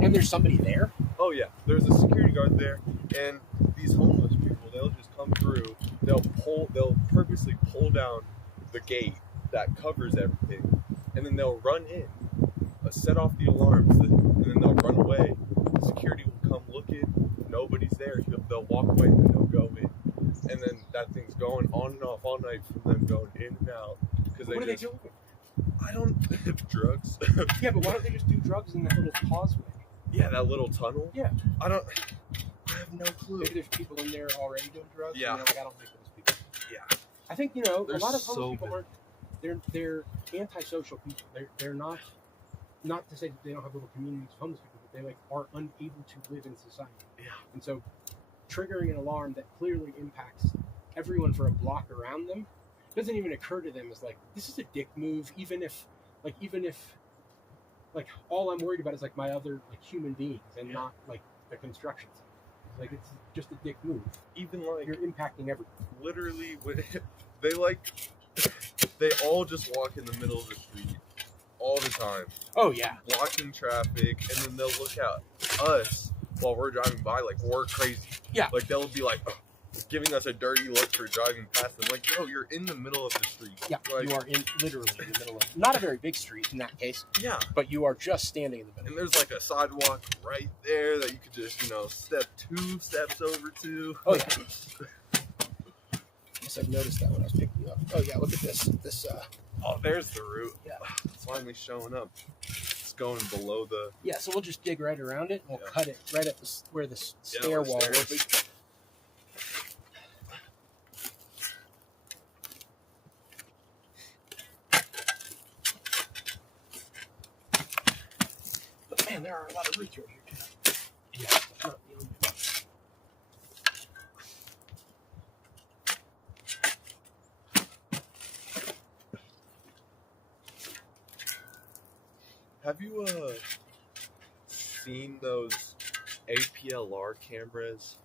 And there's somebody there? Oh yeah, there's a security guard there, and these homeless people, they'll just come through. They'll purposely pull down the gate that covers everything, and then they'll run in, set off the alarms, and then they'll run away. Security will come looking, nobody's there. They'll walk away, and then they'll go in, and then that thing's going on and off all night from them going in and out. What are they doing? I don't drugs. Yeah, but why don't they just do drugs in that little causeway? Yeah, that little tunnel. Yeah, I have no clue. Maybe there's people in there already doing drugs. Yeah, like I don't think those people. Yeah, I think a lot of homeless people aren't. They're antisocial people. They're not to say that they don't have little communities of homeless people, but they are unable to live in society. Yeah, and so triggering an alarm that clearly impacts everyone for a block around them doesn't even occur to them as like, this is a dick move, even if all I'm worried about is like my other like human beings and not like the construction site. Like it's just a dick move. Even like you're impacting everything. Literally, they all just walk in the middle of the street all the time. Oh yeah, blocking traffic, and then they'll look at us while we're driving by like we're crazy. Yeah, like they'll be like giving us a dirty look for driving past them. Like, yo, you're in the middle of the street. Yeah, like, you are literally in the middle of not a very big street in that case. Yeah, but you are just standing in the middle. And there's like a sidewalk right there that you could just step 2 steps over to. Oh yeah. Guess I've noticed that when I was picking you up. Oh yeah, look at this. Oh, there's the route. Yeah, it's finally showing up. It's going below the. Yeah, so we'll just dig right around it. We'll cut it right at where the stair wall will be. But man, there are a lot of roots right here too. Yeah, it's not the only one. Have you seen those APLR cameras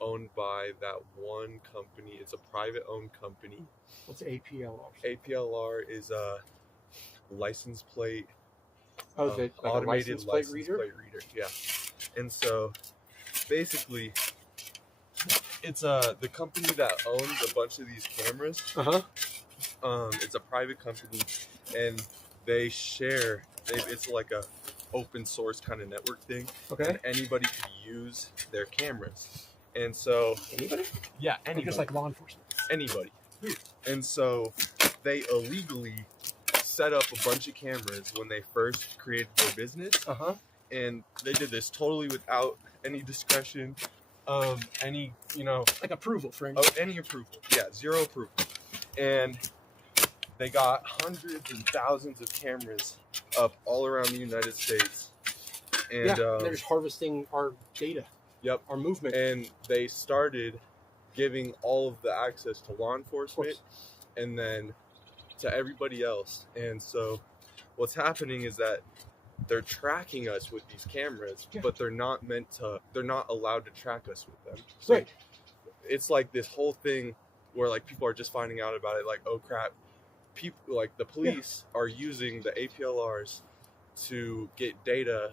owned by that one company? It's a private owned company. What's APLR? APLR is a license plate. Oh, like automated license plate reader? Yeah. And so basically it's the company that owns a bunch of these cameras. It's a private company, and they share. It's like a open source kind of network thing. Okay. And anybody can use their cameras. And so anybody? Yeah, anybody. Just like law enforcement. Anybody. And so they illegally set up a bunch of cameras when they first created their business. And they did this totally without any discretion of any, like approval for any approval. Yeah, zero approval. And they got hundreds and thousands of cameras up all around the United States. And they're just harvesting our data. Yep. Our movement. And they started giving all of the access to law enforcement and then to everybody else. And so what's happening is that they're tracking us with these cameras, but they're not allowed to track us with them. So it's like this whole thing where like people are just finding out about it, like, oh crap, people like the police are using the APLRs to get data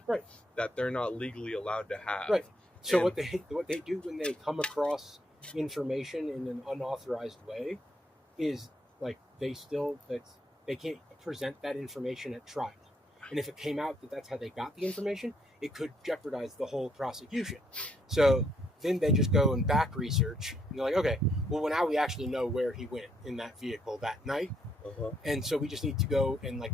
that they're not legally allowed to have. Right. So what they do when they come across information in an unauthorized way is like they can't present that information at trial. And if it came out that that's how they got the information, it could jeopardize the whole prosecution. So then they just go and back research. And they're like, okay, well, now we actually know where he went in that vehicle that night. And so we just need to go and like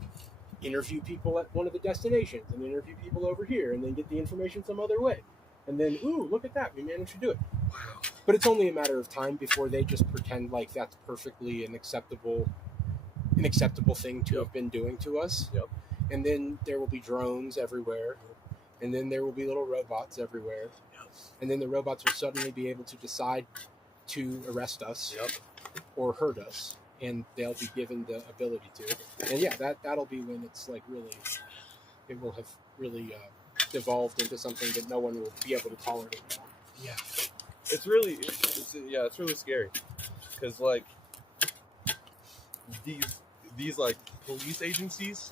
interview people at one of the destinations and interview people over here and then get the information some other way. And then, ooh, look at that. We managed to do it. Wow. But it's only a matter of time before they just pretend like that's perfectly an acceptable thing to have been doing to us. And then there will be drones everywhere. And then there will be little robots everywhere. And then the robots will suddenly be able to decide to arrest us or hurt us. And they'll be given the ability to. And yeah, that'll be when it's like really, it will have really devolved into something that no one will be able to tolerate anymore. Yeah. It's really scary. Because like these like police agencies,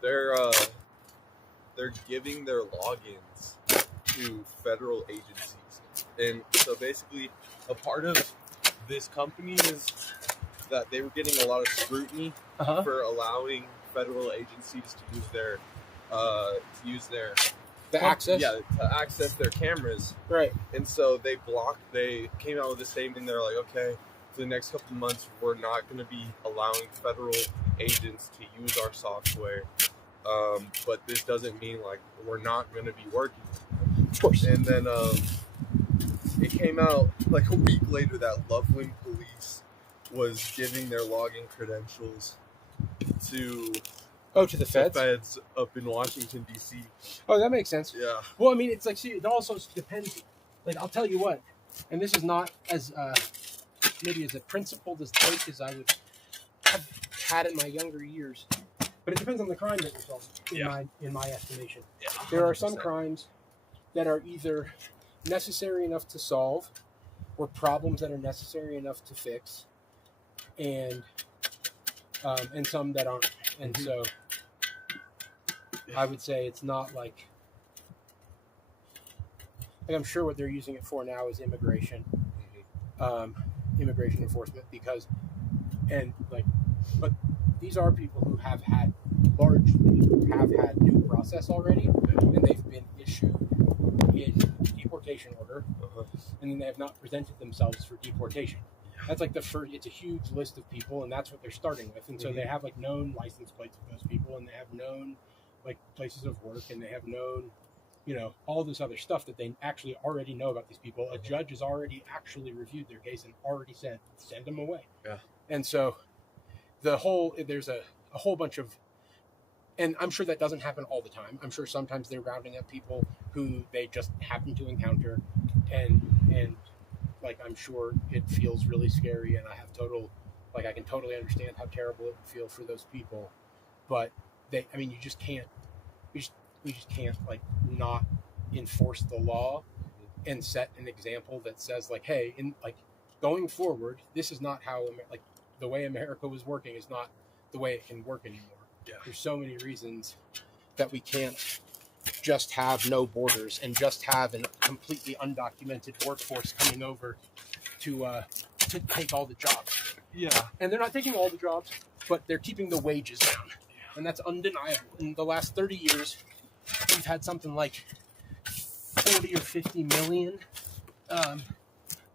they're giving their logins to federal agencies. And so basically a part of this company is that they were getting a lot of scrutiny for allowing federal agencies to use their access? Yeah, to access their cameras. Right. And so they came out with a statement. They're like, okay, for the next couple of months, we're not going to be allowing federal agents to use our software. But this doesn't mean like we're not going to be working. Of course. And then it came out like a week later that Loveland Police was giving their login credentials to the feds? The feds up in Washington, D.C. Oh, that makes sense. Yeah. Well, I mean, it's like, see, it also depends. Like, I'll tell you what, and this is not as maybe as a principled as tight as I would have had in my younger years. But it depends on the crime that you're solving, in my estimation. Yeah, there are some 100%. crimes that are either necessary enough to solve or problems that are necessary enough to fix, and some that aren't. And so I would say it's not like I'm sure what they're using it for now is immigration enforcement, because but these are people who largely have had due process already, and they've been issued in deportation order, and then they have not presented themselves for deportation. That's like the first. It's a huge list of people, and that's what they're starting with. And so they have like known license plates of those people, and they have known like places of work, and they have known, all this other stuff that they actually already know about these people. A judge has already actually reviewed their case and already said, send them away. Yeah. And so there's a whole bunch of, and I'm sure that doesn't happen all the time. I'm sure sometimes they're rounding up people who they just happen to encounter, and like, I'm sure it feels really scary, and I can totally understand how terrible it would feel for those people. But you just can't, we just can't like not enforce the law and set an example that says like, hey, going forward, this is not how the way America was working is not the way it can work anymore. Yeah. There's so many reasons that we can't just have no borders and just have a completely undocumented workforce coming over to take all the jobs. Yeah. And they're not taking all the jobs, but they're keeping the wages down. And that's undeniable. In the last 30 years, we've had something like 40 or 50 million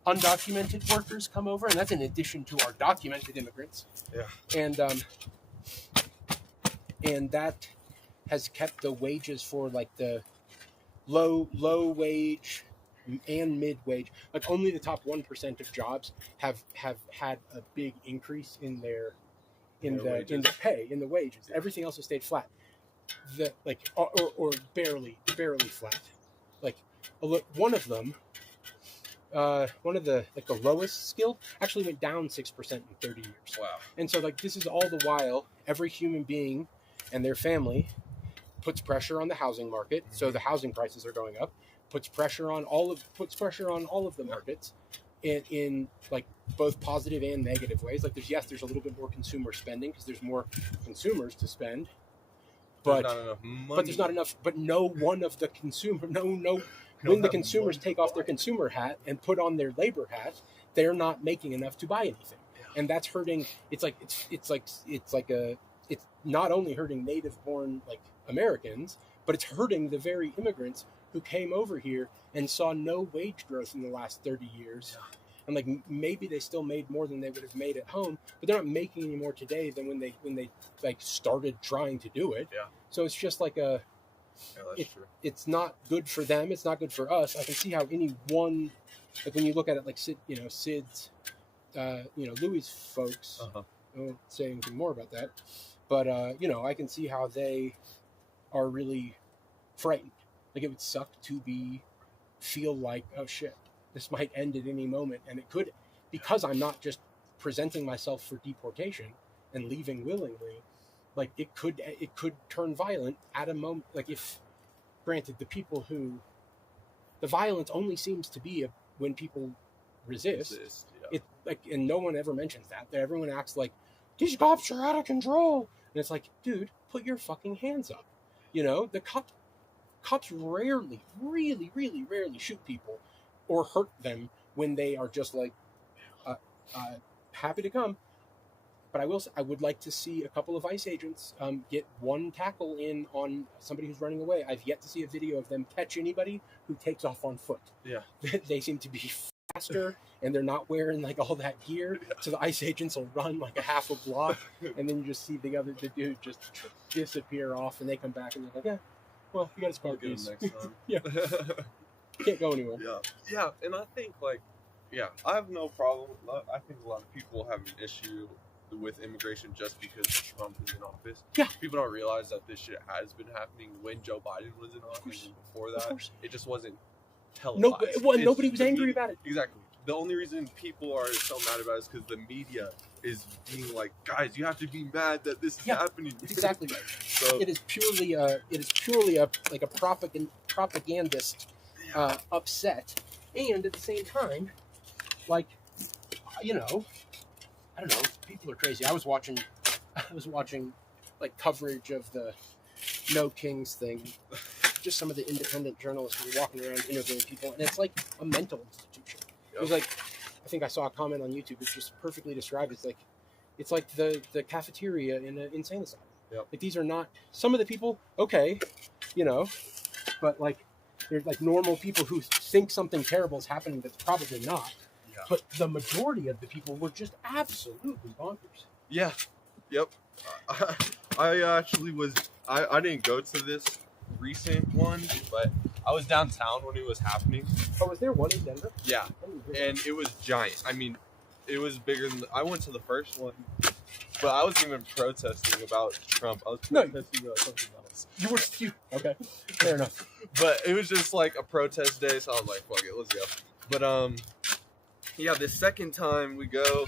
undocumented workers come over, and that's in addition to our documented immigrants. Yeah. And that has kept the wages for like the low wage and mid wage, like only the top 1% of jobs have had a big increase in the pay, in the wages. Everything else has stayed flat. Or barely flat. Like one of them, one of the lowest skilled actually went down 6% in 30 years. Wow. And so this is all the while every human being and their family puts pressure on the housing market, so the housing prices are going up. Puts pressure on all of the markets, in like both positive and negative ways. Like there's a little bit more consumer spending because there's more consumers to spend, but there's not enough money. But there's not enough. But no one of the consumer, when the consumers take off their consumer hat and put on their labor hat, they're not making enough to buy anything, and that's hurting. It's not only hurting native-born like Americans, but it's hurting the very immigrants who came over here and saw no wage growth in the last 30 years. And like maybe they still made more than they would have made at home, but they're not making any more today than when they like started trying to do it. Yeah. So it's just like true. It's not good for them. It's not good for us. I can see how any one, like when you look at it like Sid's, Louis' folks. I won't say anything more about that, but I can see how they are really frightened. Like it would suck to feel like, oh shit, this might end at any moment, and it could, because I'm not just presenting myself for deportation and leaving willingly. Like it could turn violent at a moment. Like if, granted, the violence only seems to be when people resist. It like, and no one ever mentions that. Everyone acts like these cops are out of control, and it's like, dude, put your fucking hands up. The cops rarely, really, really rarely shoot people or hurt them when they are just like happy to come. But I would like to see a couple of ICE agents get one tackle in on somebody who's running away. I've yet to see a video of them catch anybody who takes off on foot. Yeah. They seem to be faster, and they're not wearing like all that gear. So the ICE agents will run like a half a block, and then you just see the dude just disappear off, and they come back and they're like, yeah, well, you got his car keys. Next time. Yeah. Can't go anywhere. Yeah, and I think I have no problem. I think a lot of people have an issue with immigration just because Trump is in office. Yeah. People don't realize that this shit has been happening when Joe Biden was in office, and before that, it just wasn't televised. Nobody was angry about it. Exactly. the only reason people are so mad about it is because the media is being like, guys, you have to be mad that this is happening. Exactly right. So it is purely a like a propagandist upset, and at the same time, like, you know, I don't know, people are crazy. I was watching like coverage of the No Kings thing. Just some of the independent journalists who were walking around interviewing people, and it's like a mental institution. It was like, I think I saw a comment on YouTube which just perfectly described it. It's like the cafeteria in an insane asylum. Yep. Like, these are not, some of the people, okay, you know, but like, they're like normal people who think something terrible is happening that's probably not. Yeah. But the majority of the people were just absolutely bonkers. Yeah. Yep. I actually was. I didn't go to this recent one, but I was downtown when it was happening. Oh, was there one in Denver? Yeah, and it was giant. I mean, it was bigger than. I went to the first one, but I wasn't even protesting about Trump. I was protesting about something else. You okay? Fair enough. But it was just like a protest day, so I was like, "Fuck it, let's go." But yeah, the second time we go,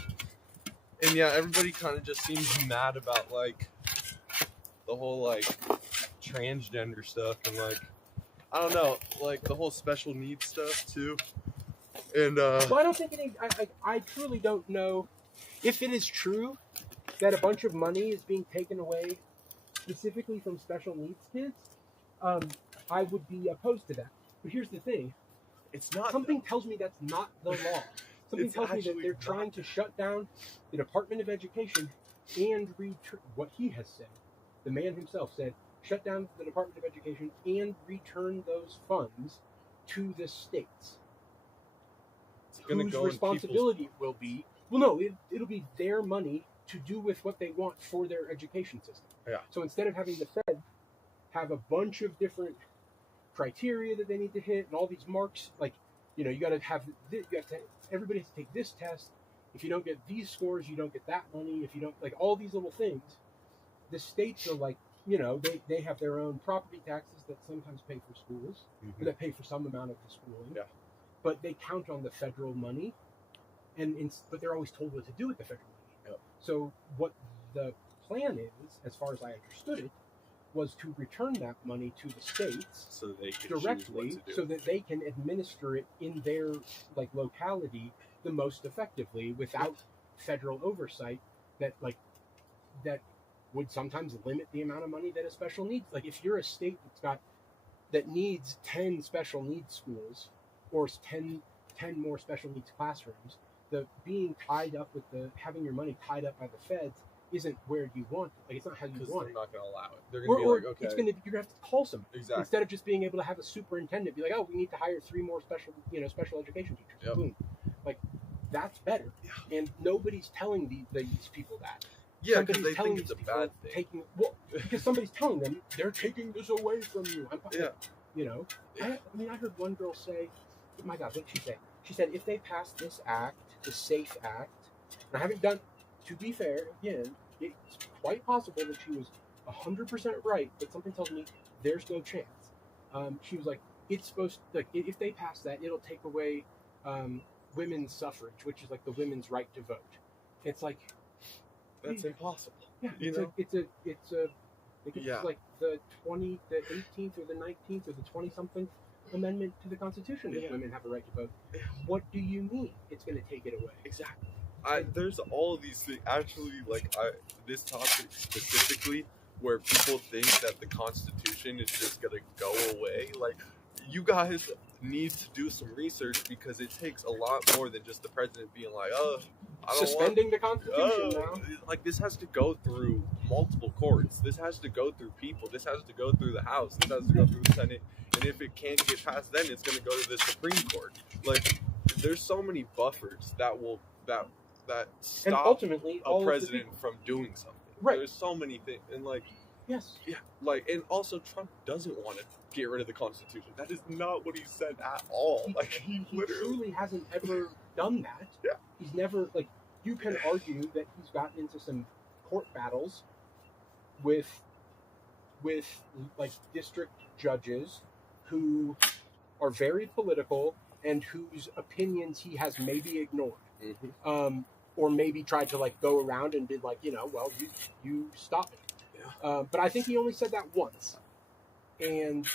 and yeah, everybody kind of just seems mad about like the whole like transgender stuff and like I don't know, like the whole special needs stuff too. And well, I don't think I truly don't know if it is true that a bunch of money is being taken away specifically from special needs kids. I would be opposed to that. But here's the thing: it's not. Something tells me that's not the law. Something tells me that they're trying to shut down the Department of Education and what he has said. The man himself said, shut down the Department of Education and return those funds to the states. Whose responsibility it will be? Well, no, it'll be their money to do with what they want for their education system. Yeah. So instead of having the Fed have a bunch of different criteria that they need to hit and all these marks, like, you know, everybody has to take this test. If you don't get these scores, you don't get that money. If you don't, like, all these little things, the states are like, you know, they have their own property taxes that sometimes pay for schools, or that pay for some amount of the schooling. Yeah. But they count on the federal money, but they're always told what to do with the federal money. Yep. So what the plan is, as far as I understood it, was to return that money to the states so they can directly, so that they can administer it in their like locality the most effectively without federal oversight that would sometimes limit the amount of money that a special needs. Like, if you're a state that needs 10 special needs schools or 10 more special needs classrooms, the being tied up with having your money tied up by the feds isn't where you want it. Like, it's not how you want it. They're not going to allow it. They're going to be like, okay. You're going to have to call somebody. Exactly. Instead of just being able to have a superintendent be like, oh, we need to hire 3 more special education teachers. Yep. Boom. Like, that's better. Yeah. And nobody's telling these people that. Yeah, because they think it's a bad thing. Because somebody's telling them, they're taking this away from you. You know? Yeah. I heard one girl say, my God, what did she say? She said, if they pass this act, the SAFE Act, and I haven't done, to be fair, again, it's quite possible that she was 100% right, but something tells me there's no chance. She was like, it's supposed to, like, if they pass that, it'll take away women's suffrage, which is like the women's right to vote. It's like, that's impossible. Yeah, it's like the 18th or the 19th or the 20-something amendment to the Constitution that women have a right to vote. What do you mean it's going to take it away? Exactly. There's all of these things. Actually, this topic specifically, where people think that the Constitution is just going to go away. Like, you guys need to do some research, because it takes a lot more than just the president being like, oh, I don't suspending the Constitution now. Like, this has to go through multiple courts. This has to go through people. This has to go through the House. This has to go through the Senate. And if it can't get passed, then it's going to go to the Supreme Court. Like, there's so many buffers that stop and ultimately a president from doing something. Right. There's so many things. And yes. Yeah. And also Trump doesn't want to get rid of the Constitution. That is not what he said at all. He literally truly hasn't ever done that. Yeah. He's never, you can argue that he's gotten into some court battles with district judges who are very political and whose opinions he has maybe ignored. Mm-hmm. Or maybe tried to like go around and be like, well, you stop it. Yeah. But I think he only said that once. And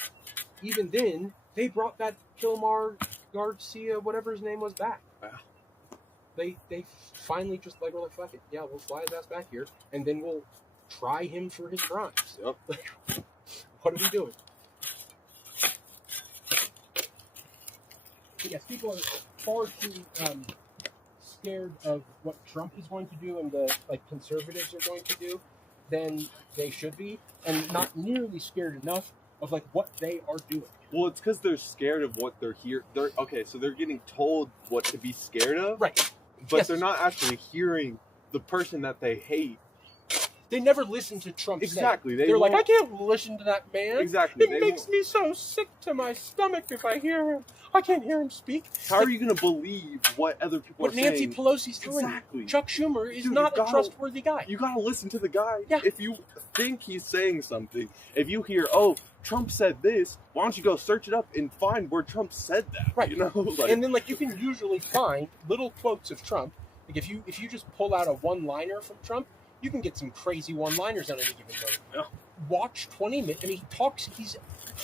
even then, they brought that Kilmar Garcia, whatever his name was, back. Yeah. They finally just like were like, fuck it, yeah, we'll fly his ass back here, and then we'll try him for his crimes. Yep. Like, what are we doing? But yes, people are far too scared of what Trump is going to do and the like conservatives are going to do than they should be, and not nearly scared enough of like what they are doing. Well, it's because they're scared of what they're so they're getting told what to be scared of, Right? but Yes. they're not actually hearing the person that they hate. They never listen to Trump. Exactly. They're like, I can't listen to that man. Exactly. It makes me so sick to my stomach if I hear him. I can't hear him speak. How are you going to believe what other people What are Nancy saying? Pelosi's doing? Exactly. Chuck Schumer is Dude, not you a gotta- trustworthy guy. You got to listen to the guy. Yeah. If you think he's saying something, if you hear, oh, Trump said this, why don't you go search it up and find where Trump said that? Right. You know, like, And then like you can usually find little quotes of Trump. Like if you just pull out a one-liner from Trump, you can get some crazy one-liners on any given moment. Yeah. Watch 20 minutes. I mean, he's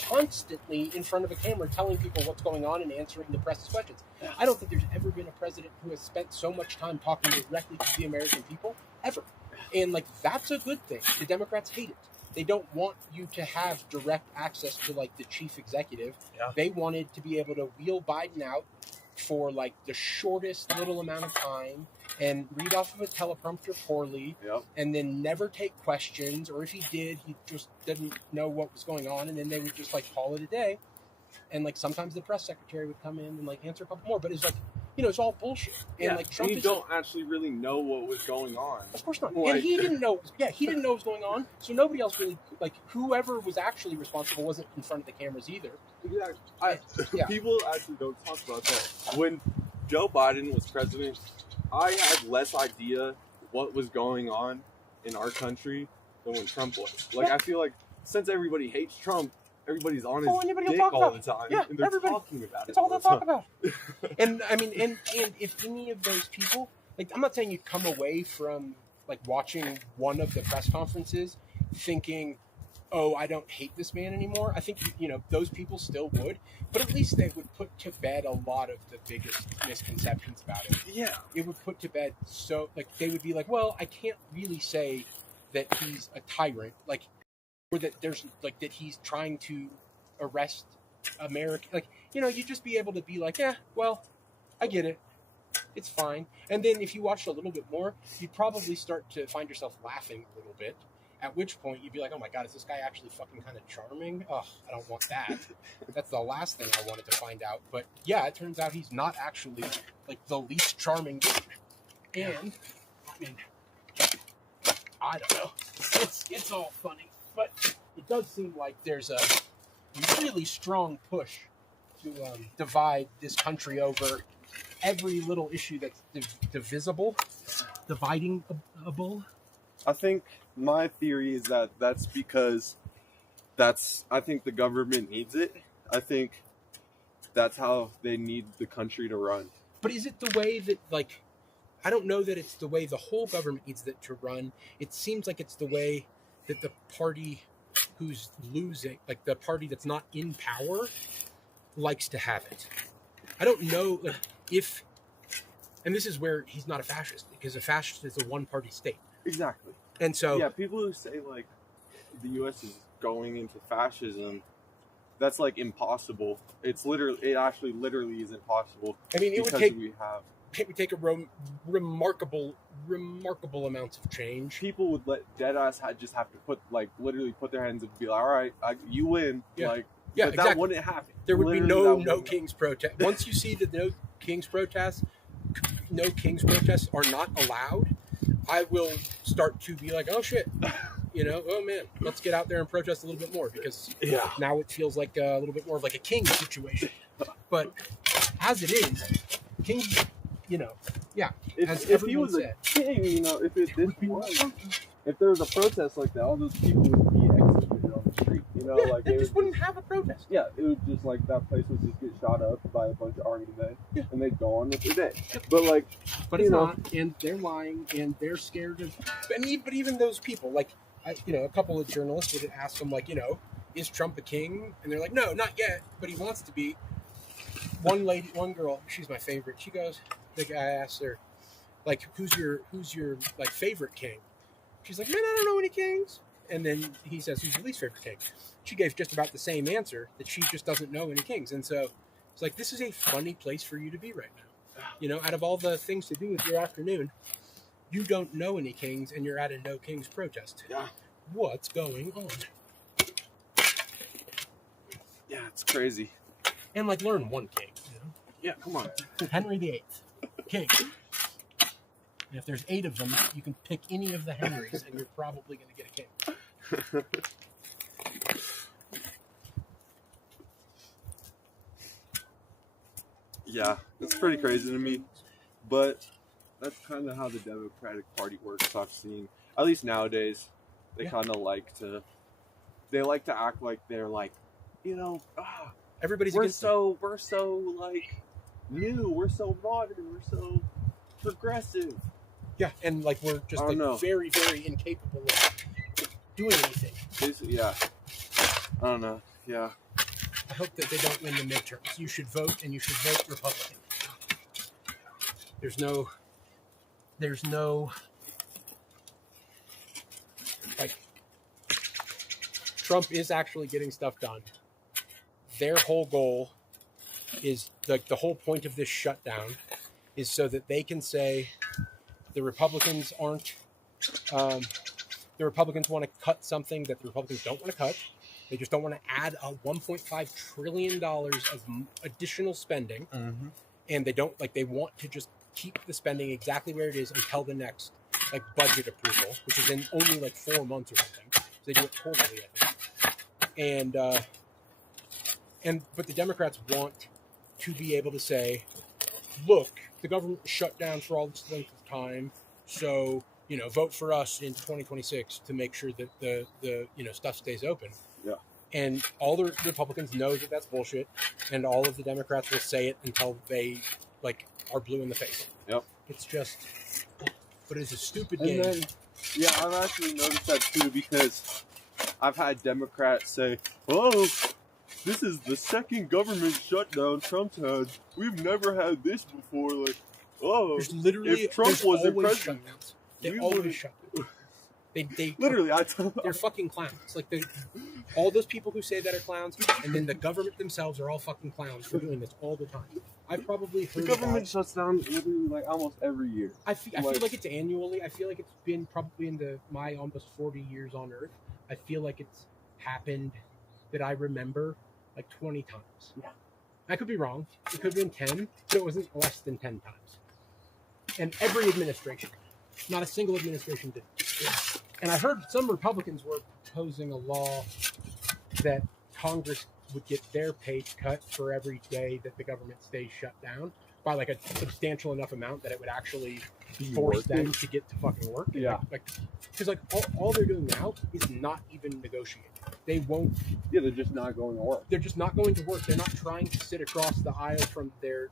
constantly in front of a camera telling people what's going on and answering the press's questions. I don't think there's ever been a president who has spent so much time talking directly to the American people, ever. And like that's a good thing. The Democrats hate it. They don't want you to have direct access to like the chief executive. Yeah. They wanted to be able to wheel Biden out for like the shortest little amount of time and read off of a teleprompter poorly, Yep. and then never take questions, or if he did, he just didn't know what was going on, and then they would just like call it a day. And like sometimes the press secretary would come in and like answer a couple more, but it's like, it's all bullshit. And like Trump, and you don't actually really know what was going on. of course not. Like- And he didn't know. Yeah, he didn't know what was going on. So nobody else really, like whoever was actually responsible wasn't in front of the cameras either. Exactly. Yeah. People actually don't talk about that. When Joe Biden was president, I had less idea what was going on in our country than when Trump was. Like, Yeah. I feel like since everybody hates Trump, everybody's on his All anybody will dick talk all about. the time. Yeah, and they're everybody. talking about it. It's all the they'll talk time. about. And I mean, and if any of those people, like, I'm not saying you come away from like watching one of the press conferences thinking, oh, I don't hate this man anymore. I think those people still would, but at least they would put to bed a lot of the biggest misconceptions about him. Yeah. It would put to bed like they would be like, well, I can't really say that he's a tyrant, like, or that there's like that he's trying to arrest America. Like, you'd just be able to be like, yeah, well, I get it. It's fine. And then if you watched a little bit more, you'd probably start to find yourself laughing a little bit. At which point you'd be like, oh my God, is this guy actually fucking kind of charming? Oh, I don't want that. That's the last thing I wanted to find out. But yeah, it turns out he's not actually like the least charming dude. And I mean, I don't know. It's all funny, but it does seem like there's a really strong push to divide this country over every little issue that's dividing-able. I think my theory is that that's because I think the government needs it. I think that's how they need the country to run. But is it the way that, like, I don't know that it's the way the whole government needs it to run. It seems like it's the way that the party who's losing, like the party that's not in power, likes to have it. I don't know, like, if, and this is where he's not a fascist, because a fascist is a one-party state. Exactly. And so, yeah, people who say like the U.S. is going into fascism, that's like impossible. It actually literally is impossible. I mean, it would take a remarkable amounts of change. People would let deadass just have to literally put their hands up and be like, all right, you win. Yeah. Like, Yeah, but exactly. that wouldn't happen. There would be Literally, no King's protest. Once you see that no King's protests are not allowed, I will start to be like, oh shit, oh man, let's get out there and protest a little bit more, because now it feels like a little bit more of like a king situation. But as it is, King, if he was a king, if there was a protest like that, all those people would be executed on the street. You know, Yeah, like they it just would wouldn't have a protest. yeah, it would just like that place would just get shot up by a bunch of army men, Yeah. and they'd go on with their day. But like, But you it's know, not, and they're lying, and they're scared of. But even those people, like, a couple of journalists would ask them, like, is Trump a king? And they're like, no, not yet, but he wants to be. One girl, she's my favorite. She goes, the guy asked her, like, who's your like favorite king? She's like, man, I don't know any kings. And then he says, who's your least favorite king? She gave just about the same answer, that she just doesn't know any kings. And so it's like, this is a funny place for you to be right now. Out of all the things to do with your afternoon, you don't know any kings, and you're at a no kings protest. Yeah. What's going on? yeah, it's crazy. And like, learn one king. Yeah, come on. Henry VIII, king. And if there's 8 of them, you can pick any of the Henrys, and you're probably going to get a king. Yeah, it's pretty crazy to me, but that's kind of how the Democratic Party works. I've seen, at least nowadays, they kind of like to act like they're like, Everybody's we're against so like new, we're so modern, we're so progressive. Yeah, and like we're just like very, very incapable of doing anything. Basically, yeah. I don't know. Yeah. I hope that they don't win the midterms. You should vote, and you should vote Republican. There's no like Trump is actually getting stuff done. Their whole goal is like the whole point of this shutdown is so that they can say the Republicans aren't. The Republicans want to cut something that the Republicans don't want to cut. They just don't want to add a $1.5 trillion of additional spending, and they don't like. They want to just keep the spending exactly where it is until the next like budget approval, which is in only like 4 months or something. So they do it quarterly, I think. But the Democrats want to be able to say, look, the government shut down for all this length of time, so vote for us in 2026 to make sure that the stuff stays open. Yeah. And all the Republicans know that that's bullshit, and all of the Democrats will say it until they like are blue in the face. Yep. It's just, but it's a stupid And game. then, yeah, I've actually noticed that too because I've had Democrats say, "Oh, this is the second government shutdown Trump's had. We've never had this before." Like, oh, There's literally if Trump wasn't always president, shutdowns. They we always would've- shut down. They literally, they're fucking clowns. Like all those people who say that are clowns, and then the government themselves are all fucking clowns for doing this all the time. I've probably heard the government shuts down literally like almost every year. I feel like it's annually. I feel like it's been probably in my almost 40 years on Earth. I feel like it's happened that I remember like 20 times. Yeah. I could be wrong. It could have been 10, but it wasn't less than 10 times. And every administration, not a single administration did. And I heard some Republicans were proposing a law that Congress would get their pay cut for every day that the government stays shut down by like a substantial enough amount that it would actually force them to get to fucking work. Yeah. Because all they're doing now is not even negotiating. They won't. Yeah, they're just not going to work. They're just not going to work. They're not trying to sit across the aisle from their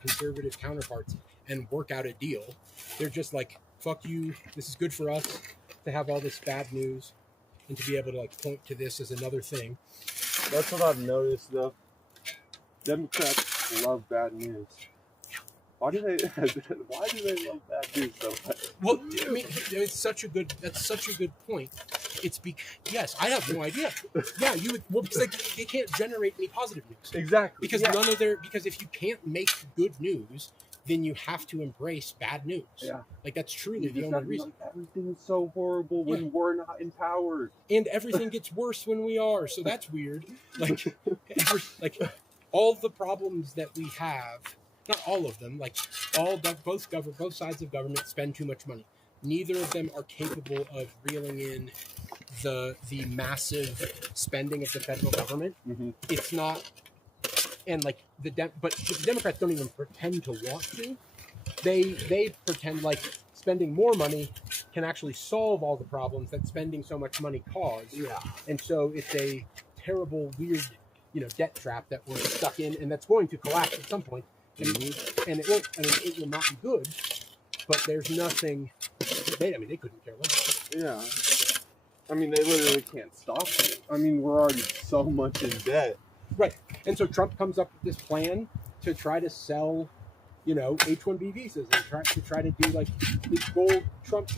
conservative counterparts and work out a deal. They're just like, fuck you. This is good for us to have all this bad news and to be able to like point to this as another thing. That's what I've noticed though. Democrats love bad news. Why do they love bad news so much? Well, I mean, that's such a good point. It's yes, I have no idea. Yeah, you would, well, because they can't generate any positive news. Exactly. Because because if you can't make good news, then you have to embrace bad news. Yeah. Like that's truly the only reason. Like, everything is so horrible when we're not empowered. And everything gets worse when we are, so that's weird. Like all the problems that we have, not all of them, like both sides of government spend too much money. Neither of them are capable of reeling in the massive spending of the federal government. Mm-hmm. It's not, and like but the Democrats don't even pretend to want to. They pretend like spending more money can actually solve all the problems that spending so much money cause. Yeah. And so it's a terrible, weird, debt trap that we're stuck in, and that's going to collapse at some point. And, and it won't. I mean, it will not be good. But there's nothing. They couldn't care less. Yeah. I mean, they literally can't stop it. I mean, we're already so much in debt. Right. And so Trump comes up with this plan to try to sell, H-1B visas and try to do like these gold Trump,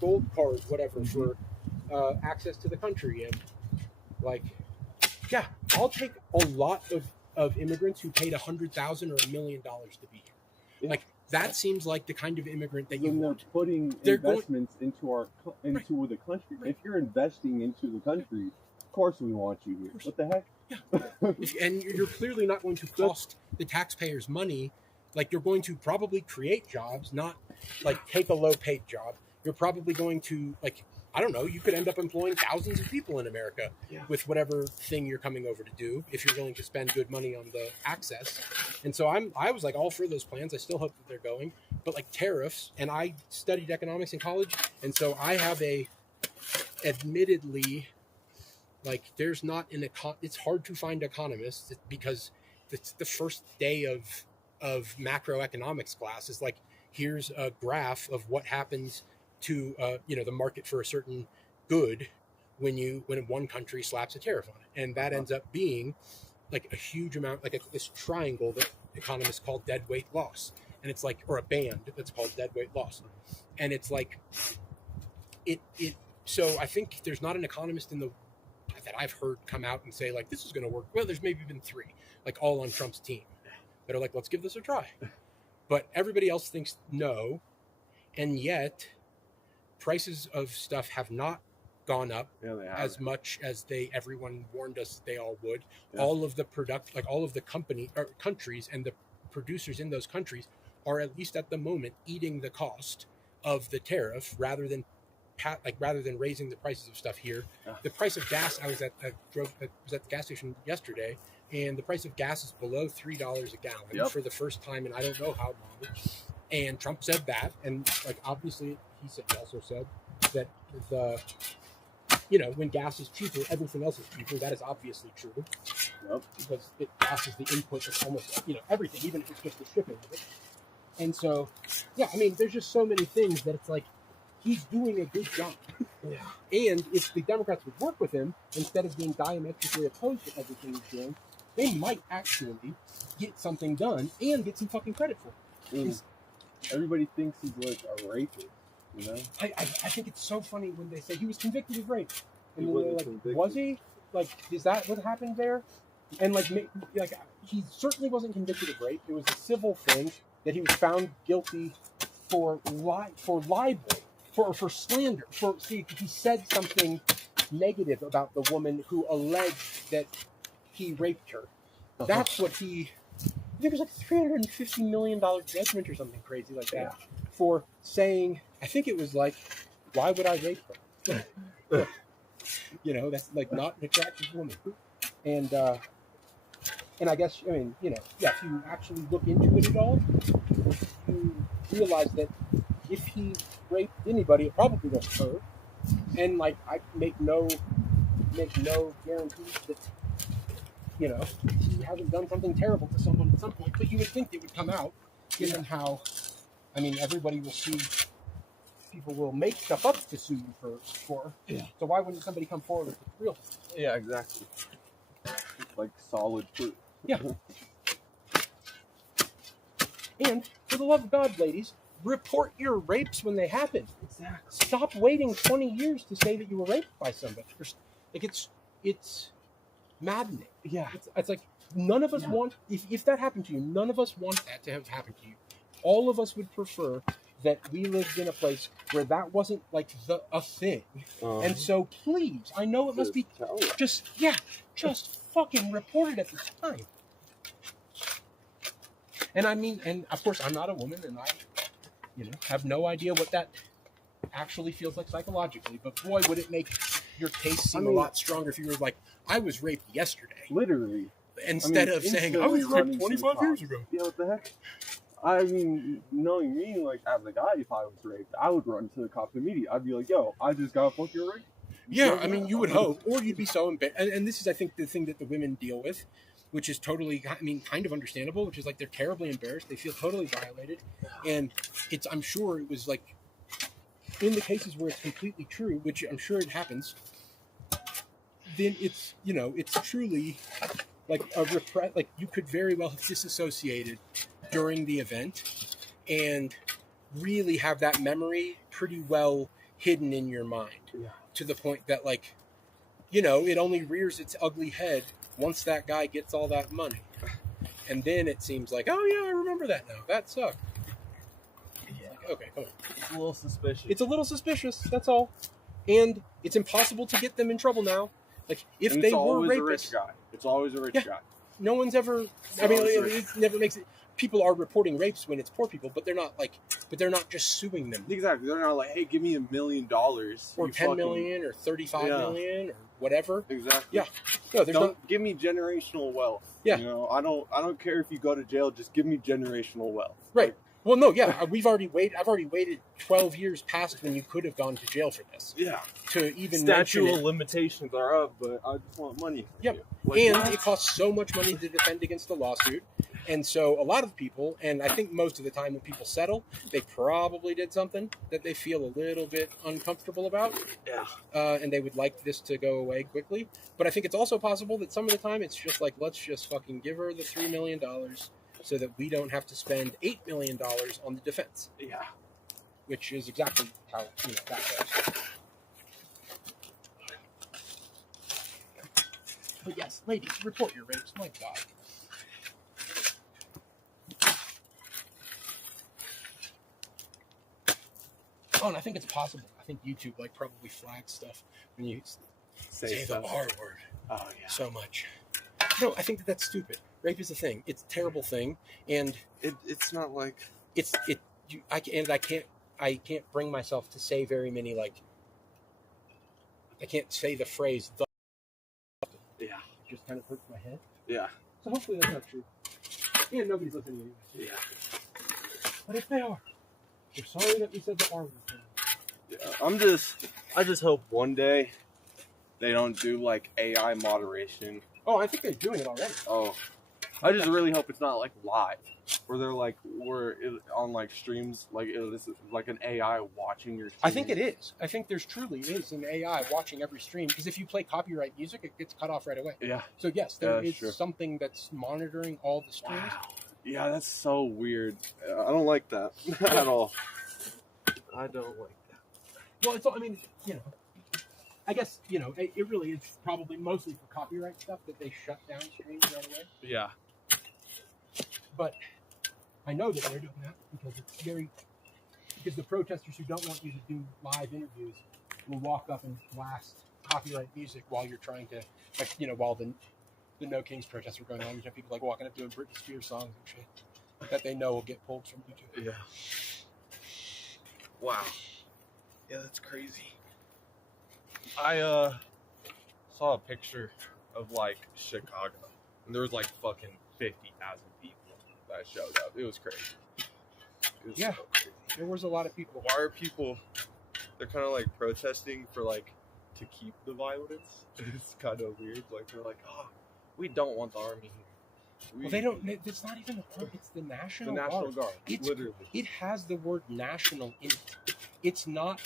gold cards, whatever, for access to the country. And like, yeah, I'll take a lot of immigrants who paid $100,000 or $1 million to be here. Yeah. Like, that seems like the kind of immigrant that you When want. they're putting investments into the country. Right. If you're investing into the country, of course we want you here. What the heck? Yeah. And you're clearly not going to cost the taxpayers money. Like, you're going to probably create jobs, not like take a low-paid job. You're probably going to, like, I don't know, you could end up employing thousands of people in America with whatever thing you're coming over to do if you're willing to spend good money on the access. And so I was like all for those plans. I still hope that they're going. But like tariffs, and I studied economics in college, and so I have admittedly, like, there's not it's hard to find economists because it's the first day of macroeconomics class is like, here's a graph of what happens to the market for a certain good when one country slaps a tariff on it, and that ends up being like a huge amount, like this triangle that economists call deadweight loss, and it's like, or a band that's called deadweight loss, and it's like it. So I think there's not an economist that I've heard come out and say like, this is going to work. Well, there's maybe been 3, like all on Trump's team, that are like, let's give this a try, but everybody else thinks no, and yet prices of stuff have not gone up as much as everyone warned us they all would. Yeah. All of the all of the countries and the producers in those countries are, at least at the moment, eating the cost of the tariff rather than raising the prices of stuff here. Yeah. The price of gas, I was at the gas station yesterday, and the price of gas is below $3 a gallon for the first time in I don't know how long. And Trump said that, and like, obviously he also said that when gas is cheaper, everything else is cheaper. That is obviously true. Yep. Because gas is the input of almost everything, even if it's just the shipping of it. And so, yeah, I mean, there's just so many things that it's like, he's doing a good job. Yeah. And if the Democrats would work with him, instead of being diametrically opposed to everything he's doing, they might actually get something done and get some fucking credit for it. Everybody thinks he's like a rapist, I think it's so funny when they say he was convicted of rape. And then they're like, convicted. Was he? Like, is that what happened there? And like he certainly wasn't convicted of rape. It was a civil thing that he was found guilty for libel, for slander. He said something negative about the woman who alleged that he raped her. That's what I think it was like $350 million judgment or something crazy like that for saying, I think it was like, why would I rape her? That's like not an attractive woman. And I guess, I mean, if you actually look into it at all, you realize that if he raped anybody, it probably was her. And like, I make no guarantees that he hasn't done something terrible to someone at some point, but you would think it would come out, given how, I mean, everybody will sue, people will make stuff up to sue you for. Yeah. So why wouldn't somebody come forward with the real? Yeah, exactly. Like solid proof. Yeah. And for the love of God, ladies, report your rapes when they happen. Exactly. Stop waiting 20 years to say that you were raped by somebody. Like, it's maddening. Yeah. It's like, none of us want, if that happened to you, none of us want that to have happened to you. All of us would prefer that we lived in a place where that wasn't like a thing. And so please, I know it must be just fucking report it at the time. And I mean, and of course I'm not a woman, and I, have no idea what that actually feels like psychologically, but boy, would it make your case seem a lot stronger if you were like, I was raped yesterday. Literally. Instead of saying, I was raped 25 years ago. Yeah, what the heck? I mean, knowing me, like, as a guy, if I was raped, I would run to the cops immediately. I'd be like, yo, I just got fucking raped. Yeah, I mean, you would hope, or you'd be so embarrassed. And this is, I think, the thing that the women deal with, which is totally, I mean, kind of understandable, which is like they're terribly embarrassed. They feel totally violated. And I'm sure it was like, in the cases where it's completely true, which I'm sure it happens, then it's, it's truly like like you could very well have disassociated during the event and really have that memory pretty well hidden in your mind. Yeah. To the point that, like, it only rears its ugly head once that guy gets all that money. And then it seems like, oh, yeah, I remember that now. That sucked. Yeah. Like, okay, come on. It's a little suspicious. It's a little suspicious, that's all. And it's impossible to get them in trouble now. Like, if and they it's were always rapists, a rich guy. It's always a rich guy. no one's ever... It's I mean, always it rich. never makes it... People are reporting rapes when it's poor people, but they're not just suing them. Exactly. They're not like, hey, give me $1 million. Or 10 million or 35 million or whatever. Exactly. Yeah. No, don't give me generational wealth. Yeah. I don't care if you go to jail, just give me generational wealth. Right. Well, no, yeah, I've already waited 12 years past when you could have gone to jail for this. Yeah. To even Statute of limitations are up, but I just want money from Yep. you. Like, and what? it costs so much money to defend against a lawsuit. And so a lot of people, and I think most of the time when people settle, they probably did something that they feel a little bit uncomfortable about. Yeah. And they would like this to go away quickly. But I think it's also possible that some of the time it's just like, let's just fucking give her the $3 million so that we don't have to spend $8 million on the defense. Yeah. Which is exactly how, that goes. But yes, ladies, report your rapes. My God. Oh, and I think it's possible. I think YouTube probably flags stuff when you say the R word. Oh yeah. So much. No, I think that's stupid. Rape is a thing. It's a terrible thing, and it's not like I can't bring myself to say very many I can't say the phrase the. Yeah. Just kind of hurts my head. Yeah. So hopefully that's not true. And nobody's listening anyway. Yeah. But if they are, we're sorry that we said the R word. Yeah. I just hope one day they don't do AI moderation. Oh, I think they're doing it already. Oh, I just really hope it's not live, where they're we're on streams this is an AI watching your stream. I think it is. I think there's truly is an AI watching every stream, because if you play copyright music, it gets cut off right away. Yeah. So yes, there That's is true. something that's monitoring all the streams. Wow. Yeah, that's so weird. I don't like that at all. I don't like that. Well, I guess, it really is probably mostly for copyright stuff that they shut down streams right away. Yeah. But I know that they're doing that because the protesters who don't want you to do live interviews will walk up and blast copyright music while you're trying to, while the No Kings protests are going on. You have people walking up doing Britney Spears songs and shit that they know will get pulled from YouTube. Yeah. Wow. Yeah, that's crazy. I saw a picture of Chicago, and there was fucking 50,000 people that showed up. It was crazy. It was Yeah. so crazy. There was a lot of people. Why are people? They're kind of protesting for to keep the violence. It's kind of weird. They're oh, we don't want the army here. Well, they don't. It's not even the army. It's the National The National Guard. Guard. Literally. It has the word national in it. It's not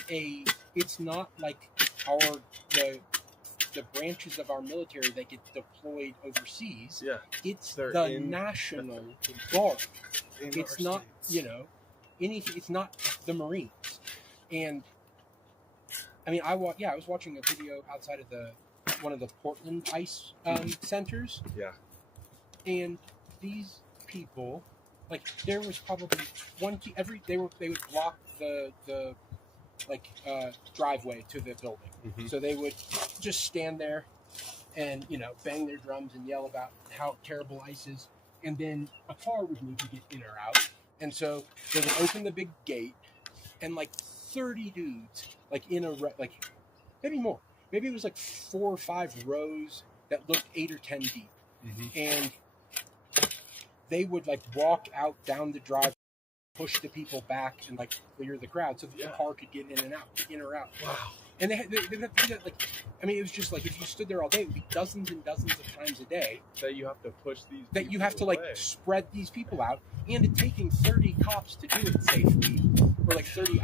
like the branches of our military that get deployed overseas. Yeah. It's They're the in National Guard. In It's our not, states. anything. It's not the Marines. And I mean, I was watching a video outside of one of the Portland ice centers. Yeah. And these people, there was probably they would block the driveway to the building. Mm-hmm. So they would just stand there and bang their drums and yell about how terrible ice is, and then a car would need to get in or out, and so they would open the big gate, and 30 dudes in a maybe more, maybe it was 4 or 5 rows that looked 8 or 10 deep. Mm-hmm. And they would walk out down the driveway push the people back and like clear the crowd so that the car could get in or out. Wow. And they would have to do that, like, I mean, it was just like if you stood there all day, it would be dozens and dozens of times a day That you have to push these. that you have to away. like spread these people out, and it taking 30 cops to do it safely, or like 30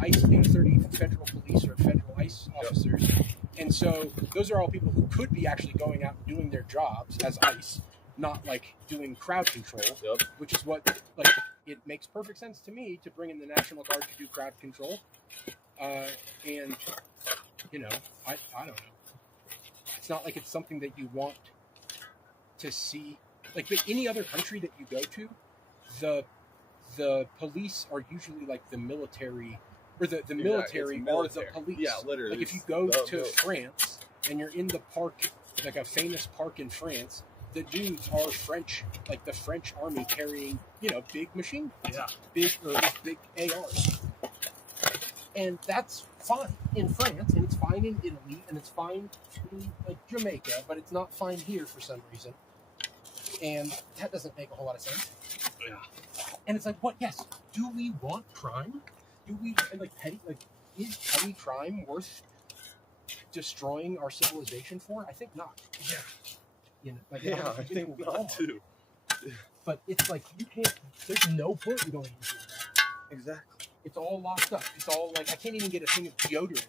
federal police or federal ICE officers. And so those are all people who could be actually going out and doing their jobs as ICE, not like doing crowd control, which is what, like, it makes perfect sense to me to bring in the National Guard to do crowd control. And, you know, I don't know. It's not like it's something that you want to see. Like, any other country that you go to, the police are usually like the military, or the military are the police. Yeah, literally. Like, if you go to France and you're in the park, like a famous park in France, the dudes are French, like the French army carrying, you know, big machine guns, big ARs. And that's fine in France, and it's fine in Italy, and it's fine in like Jamaica, but it's not fine here for some reason. And that doesn't make a whole lot of sense. Yeah. And it's like, what? Yes. Do we want crime? Do we is petty crime worth destroying our civilization for? I think not. Yeah. You know, like, I think not too. But it's like you can't. There's no point in going into that. Exactly. It's all locked up. It's all like I can't even get a thing of deodorant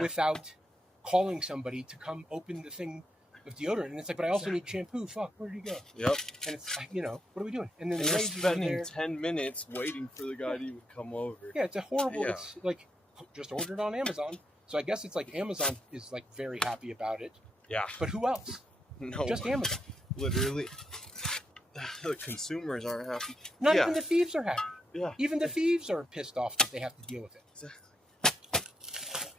without calling somebody to come open the thing of deodorant. And it's like, but I also need shampoo. Fuck, where did he go? Yep. And it's like, you know, what are we doing? And then you're ladies spending are there. 10 minutes waiting for the guy to even come over. Yeah, it's a horrible. Yeah. It's like just ordered on Amazon. So I guess it's like Amazon is like very happy about it. Yeah. But who else? No. Just Amazon. Literally. The consumers aren't happy. Not even the thieves are happy. Yeah. Even the thieves are pissed off that they have to deal with it. Exactly.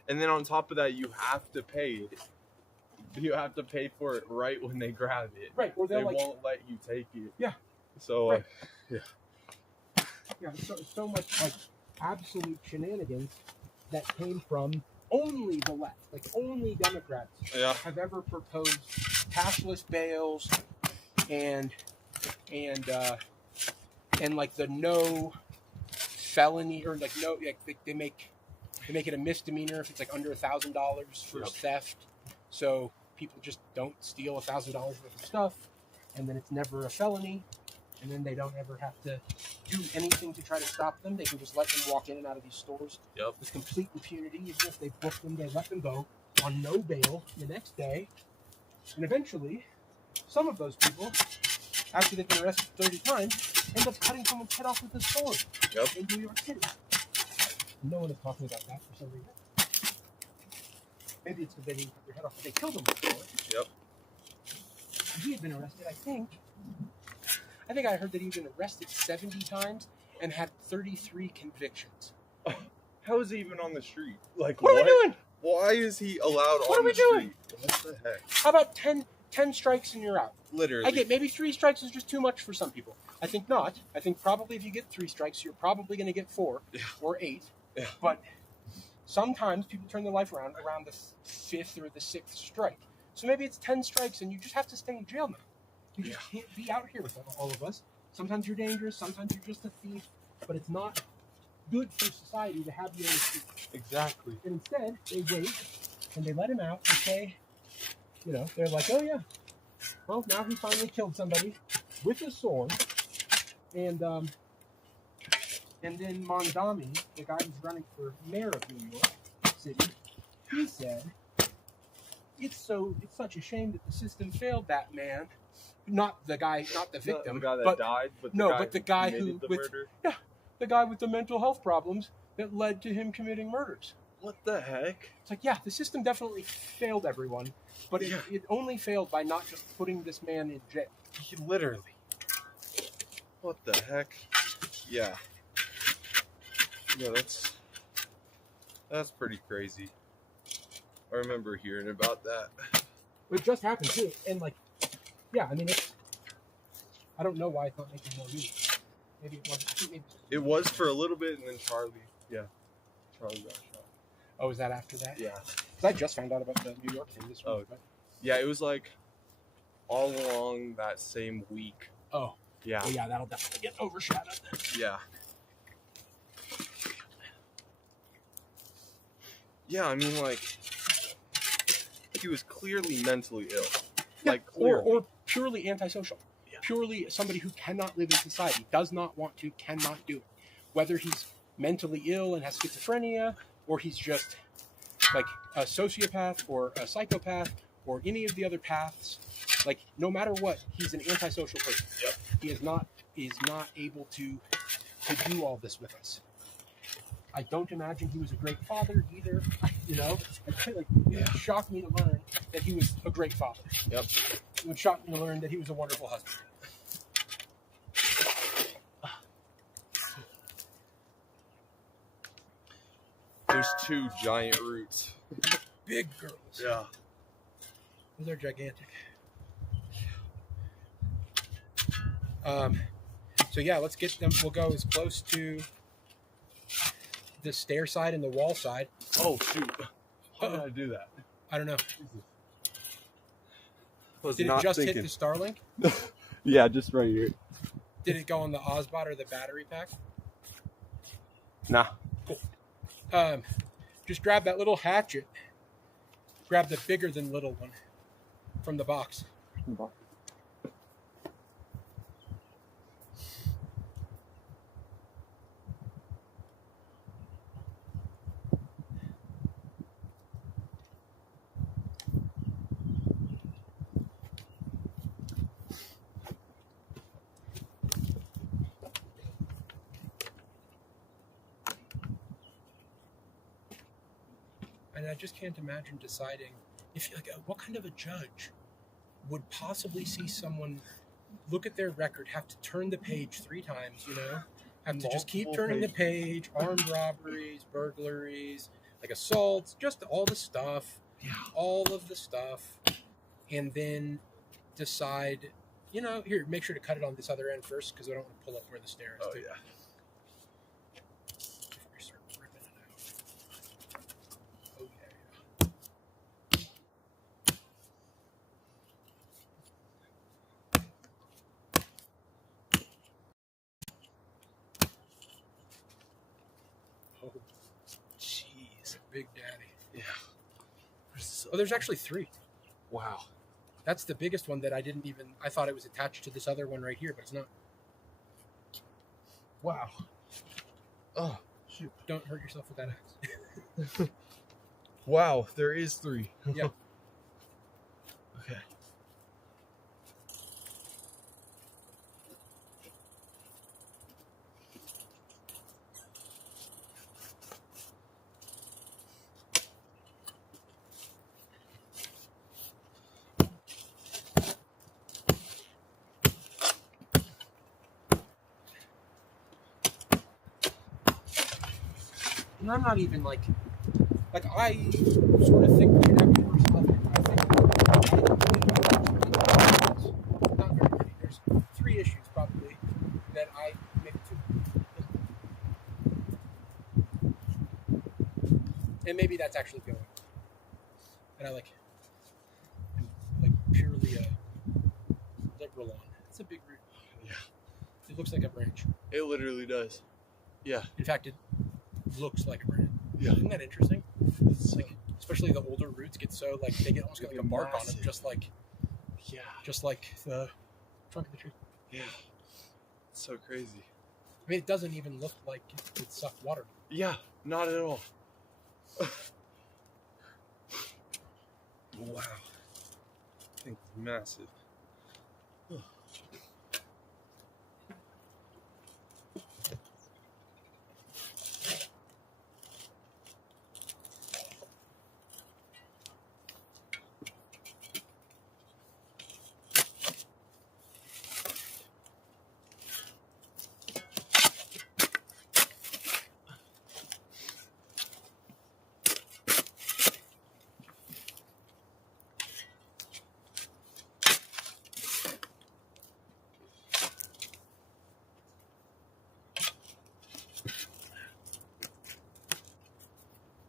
And then on top of that, you have to pay it. You have to pay for it right when they grab it. Right. Or They like, won't let you take it. Yeah. So, Right. yeah. Yeah, so much like absolute shenanigans that came from only the left. Like only Democrats have ever proposed cashless bails and like the no felony or like no, like they make it a misdemeanor if it's like under $1,000 for theft. So people just don't steal $1,000 worth of stuff, and then it's never a felony, and then they don't ever have to do anything to try to stop them. They can just let them walk in and out of these stores with complete impunity. Even if they book them, they let them go on no bail the next day. And eventually, some of those people, after they've been arrested 30 times, end up cutting someone's head off with a sword in New York City. No one is talking about that for some reason. Maybe it's because they didn't cut their head off, but they killed him with a sword. He had been arrested, I think I heard that he'd been arrested 70 times and had 33 convictions. How is he even on the street? Like, what are we doing? Why is he allowed What on the street? are we doing? What the heck? How about 10 strikes and you're out? Literally. I get maybe 3 strikes is just too much for some people. I think not. I think probably if you get 3 strikes, you're probably going to get 4 or 8. Yeah. But sometimes people turn their life around the 5th or the 6th strike. So maybe it's 10 strikes and you just have to stay in jail now. You just can't be out here with all of us. Sometimes you're dangerous, sometimes you're just a thief, but it's not good for society to have you on the street. Exactly. And instead, they wait and they let him out and say, you know, they're like, oh yeah, well, now he finally killed somebody with a sword. And then Mondami, the guy who's running for mayor of New York City, he said, it's such a shame that the system failed that man. Not the guy, not the victim. The guy that died, but the guy who committed the murder. Yeah, the guy with the mental health problems that led to him committing murders. What the heck? It's like, yeah, the system definitely failed everyone, but it only failed by not just putting this man in jail. Literally. What the heck? Yeah. Yeah, that's pretty crazy. I remember hearing about that. It just happened too, and like, yeah, I mean, I don't know why it's not making more news. Maybe it wasn't. It was for a little bit, and then Charlie got shot. Oh, was that after that? Yeah. I just found out about the New York thing this week. Oh, yeah, it was like all along that same week. Oh. Yeah. Well, yeah, that'll definitely get overshadowed then. Yeah. Yeah, I mean, like, he was clearly mentally ill. Yeah, Like, clearly. or purely antisocial. Yeah. Purely somebody who cannot live in society, does not want to, cannot do it. Whether he's mentally ill and has schizophrenia, or he's just like a sociopath or a psychopath or any of the other paths, like no matter what, he's an antisocial person. Yep. He is not able to do all this with us. I don't imagine he was a great father either. You know, like, it would shock me to learn that he was a great father. Yep. It would shock me to learn that he was a wonderful husband. There's 2 giant roots. Big girls. Yeah. They're gigantic. So yeah, let's get them. We'll go as close to the stair side and the wall side. Oh, shoot. How did I do that? I don't know. Was Did not it just thinking. hit the Starlink? Yeah, just right here. Did it go on the Ozbot or the battery pack? Nah. Just grab that little hatchet. Grab the bigger than little one from the box. And I just can't imagine deciding if like what kind of a judge would possibly see someone look at their record, have to turn the page 3 times, you know, have to just keep Multiple turning the page, armed robberies, burglaries, like assaults, just all the stuff, all of the stuff, and then decide, you know, here, make sure to cut it on this other end first because I don't want to pull up where the stair is. Oh too. yeah. Before we start ripping it out. Oh yeah. Oh, jeez, Big Daddy. Yeah. Oh, there's actually 3. Wow. That's the biggest one that I didn't even. I thought it was attached to this other one right here, but it's not. Wow. Oh, Shoot! Don't hurt yourself with that axe. wow. There is 3. Yeah. Okay. And I'm not even like I sort of think we can have more stuff. I think not very many. There's 3 issues probably that I maybe 2, and maybe that's actually going. And I like purely liberal on. It's a big root. Yeah. It looks like a branch. It literally does. Yeah. In fact, it looks like a branch. Yeah. Isn't that interesting? It's Like, especially the older roots get so like they get almost like a bark on them, Massive. just like the trunk of the tree. Yeah. It's so crazy. I mean, it doesn't even look like it sucked water. Yeah. Not at all. Wow. I think it's massive.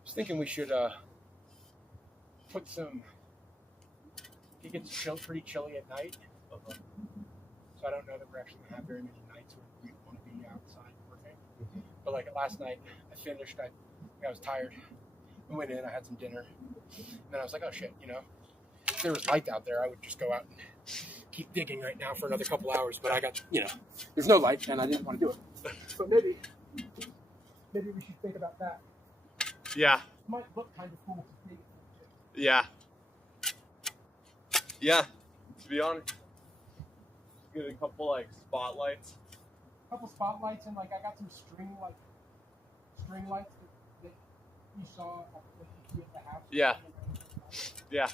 I was thinking we should put some. It gets pretty chilly at night, so I don't know that we're actually gonna have very many nights where we want to be outside working. But like last night, I finished. I was tired. I went in, I had some dinner. And then I was like, oh shit, you know, if there was light out there, I would just go out and keep digging right now for another couple hours. But I got, you know, there's no light and I didn't want to do it. But maybe we should think about that. Yeah. It might look kind of cool. Yeah. Yeah. To be honest, get a couple like spotlights. A couple spotlights and like I got some string lights that you saw at the house. Yeah. Yeah.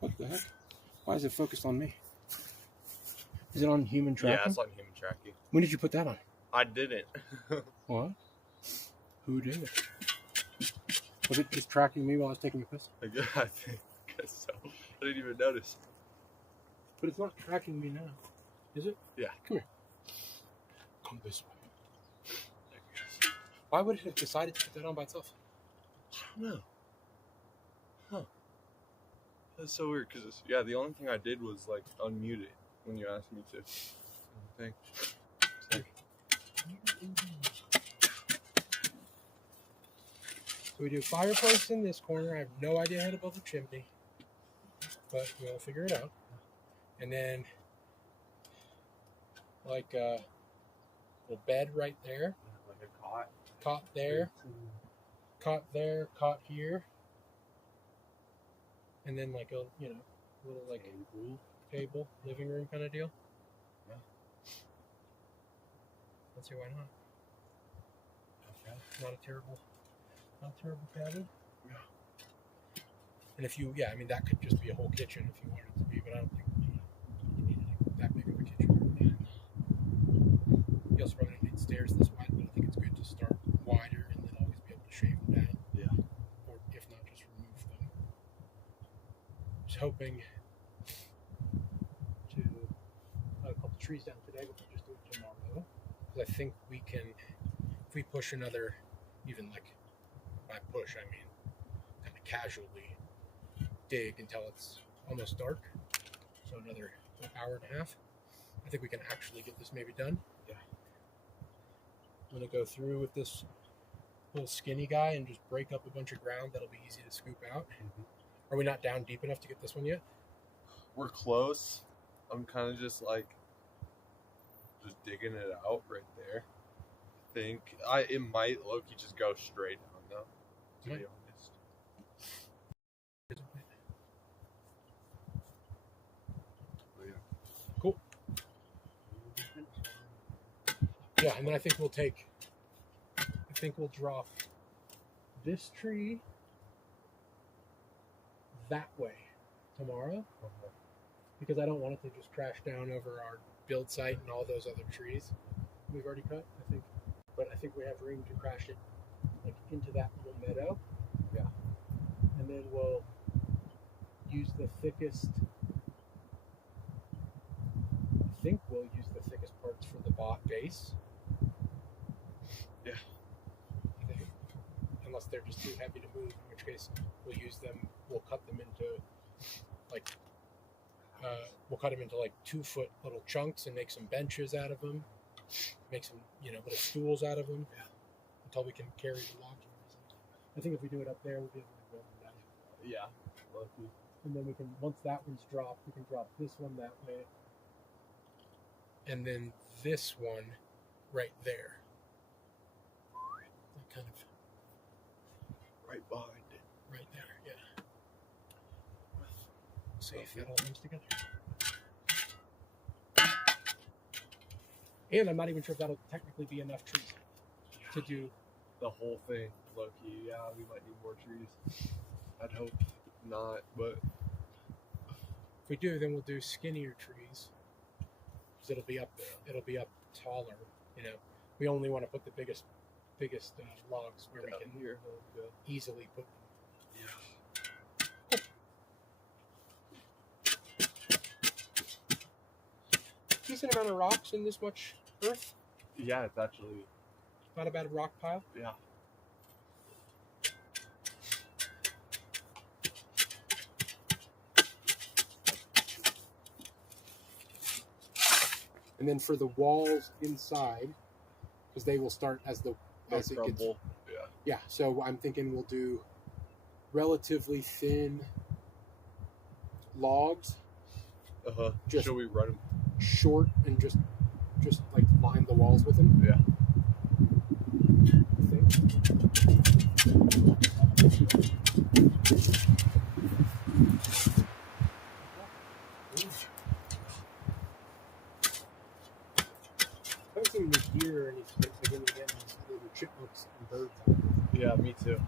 What the heck? Why is it focused on me? Is it on human tracking? Yeah, it's on human tracking. When did you put that on? I didn't. What? Who did it? Was it just tracking me while I was taking a piss? I guess so. I didn't even notice. But it's not tracking me now. Is it? Yeah. Come here. Come this way. Why would it have decided to put that on by itself? I don't know. Huh. That's so weird because, yeah, the only thing I did was, like, unmute it when you asked me to. I think. So we do fireplace in this corner. I have no idea how to build a chimney, but we'll figure it out. And then, like a little bed right there. Like a cot. Cot there. Cot there. Cot here. And then like a, you know, little like table, living room kind of deal. Yeah. Let's see, why not? Okay. Not a terrible cabin. Yeah. And if you, yeah, I mean, that could just be a whole kitchen if you wanted it to be, but I don't think you need that big of a kitchen. You also probably don't need stairs this wide, but I think it's good to start wider and then always be able to shave them down. Yeah. Or if not, just remove them. Just hoping to cut a couple trees down today, but we'll just do it tomorrow. Because I think we can, if we push another, even like, by push, I mean kind of casually dig until it's almost dark. So another hour and a half. I think we can actually get this maybe done. Yeah. I'm going to go through with this little skinny guy and just break up a bunch of ground that'll be easy to scoop out. Mm-hmm. Are we not down deep enough to get this one yet? We're close. I'm kind of just digging it out right there. I think it might Loki just go straight down though, to be honest. Oh, yeah. Cool. Yeah, and then I think we'll drop this tree that way tomorrow. because I don't want it to just crash down over our build site and all those other trees we've already cut, I think. But I think we have room to crash it like into that little meadow. Yeah. And then we'll use the thickest, I think we'll use the thickest parts for the base. Yeah. I think. Unless they're just too heavy to move, in which case we'll cut them into like, like 2-foot little chunks and make some benches out of them. Make some, little stools out of them. Yeah. Until we can carry the logs. I think if we do it up there, we'll be able to build them down. Yeah. Lucky. And then we can, once that one's dropped, we can drop this one that way. And then this one right there. That kind of Right behind it. right there, yeah. See if that all comes together. And I'm not even sure if that'll technically be enough trees to do the whole thing. Low-key, yeah, we might need more trees. I'd hope not, but if we do, then we'll do skinnier trees. Because it'll be up there. It'll be up taller. We only want to put the biggest logs where we can easily put them. Decent amount of rocks in this much earth. Yeah, it's actually Not a bad rock pile. Yeah. And then for the walls inside, because they will start as it gets. Yeah. So I'm thinking we'll do relatively thin logs. Just Should we run them? Short and just like line the walls with them. Yeah. I haven't seen any deer or anything again little chipmunks and birds out there. Yeah, me too.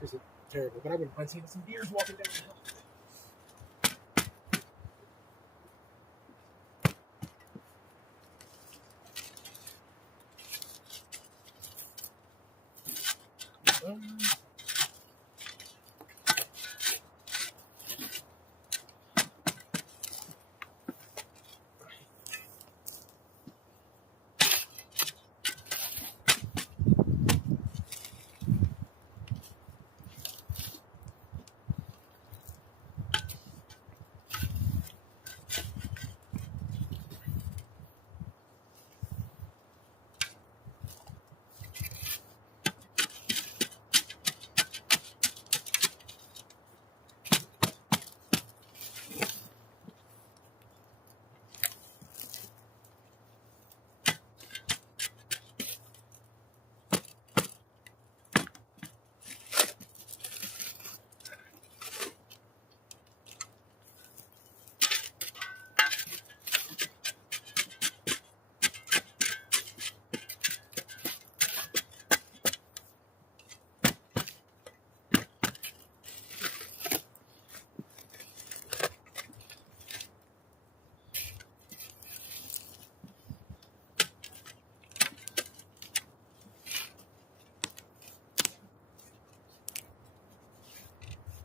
Which is terrible, but I wouldn't mind seeing some deers walking down the hill.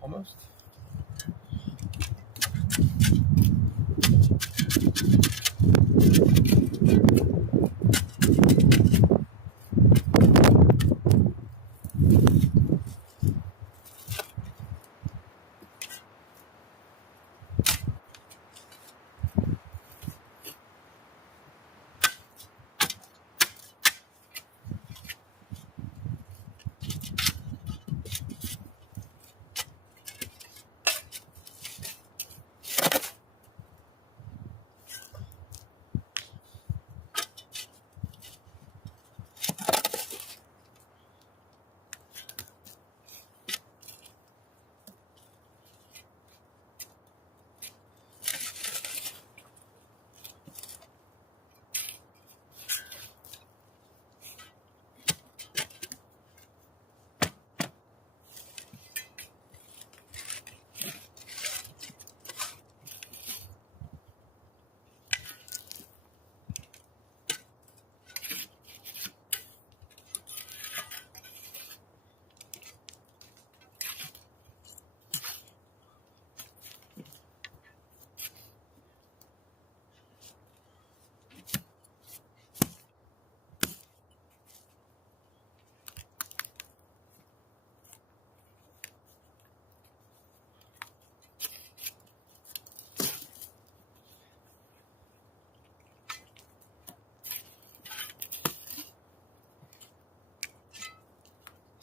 Almost.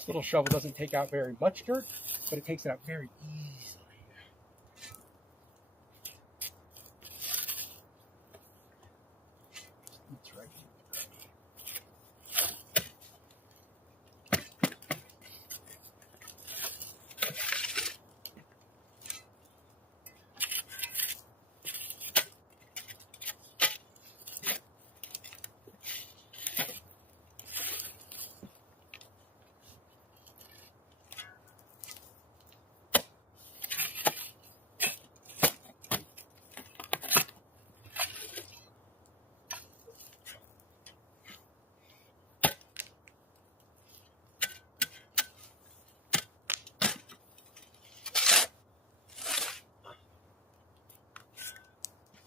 This little shovel doesn't take out very much dirt, but it takes it out very easily. It's right here.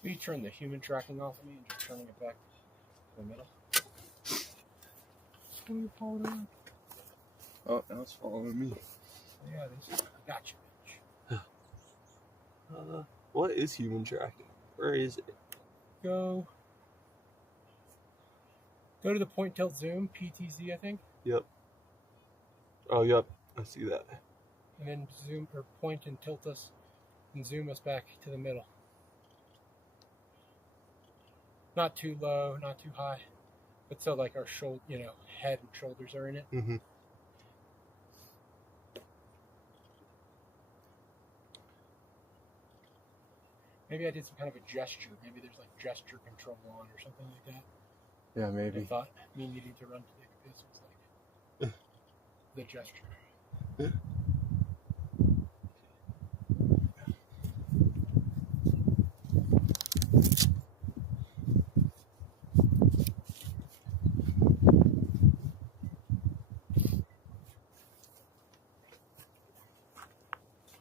Will you turn the human tracking off of me and just turning it back to the middle? Oh, you're following around. Oh, now it's following me. Yeah, it is. Gotcha, bitch. What is human tracking? Where is it? Go to the point tilt zoom, PTZ, I think. Yep. Oh, yep. I see that. And then zoom or point and tilt us and zoom us back to the middle. Not too low, not too high, but so like our shoulder, head and shoulders are in it. Mm-hmm. Maybe I did some kind of a gesture. Maybe there's like gesture control on or something like that. Yeah, I maybe. thought me needing to run to take a piss was like the gesture.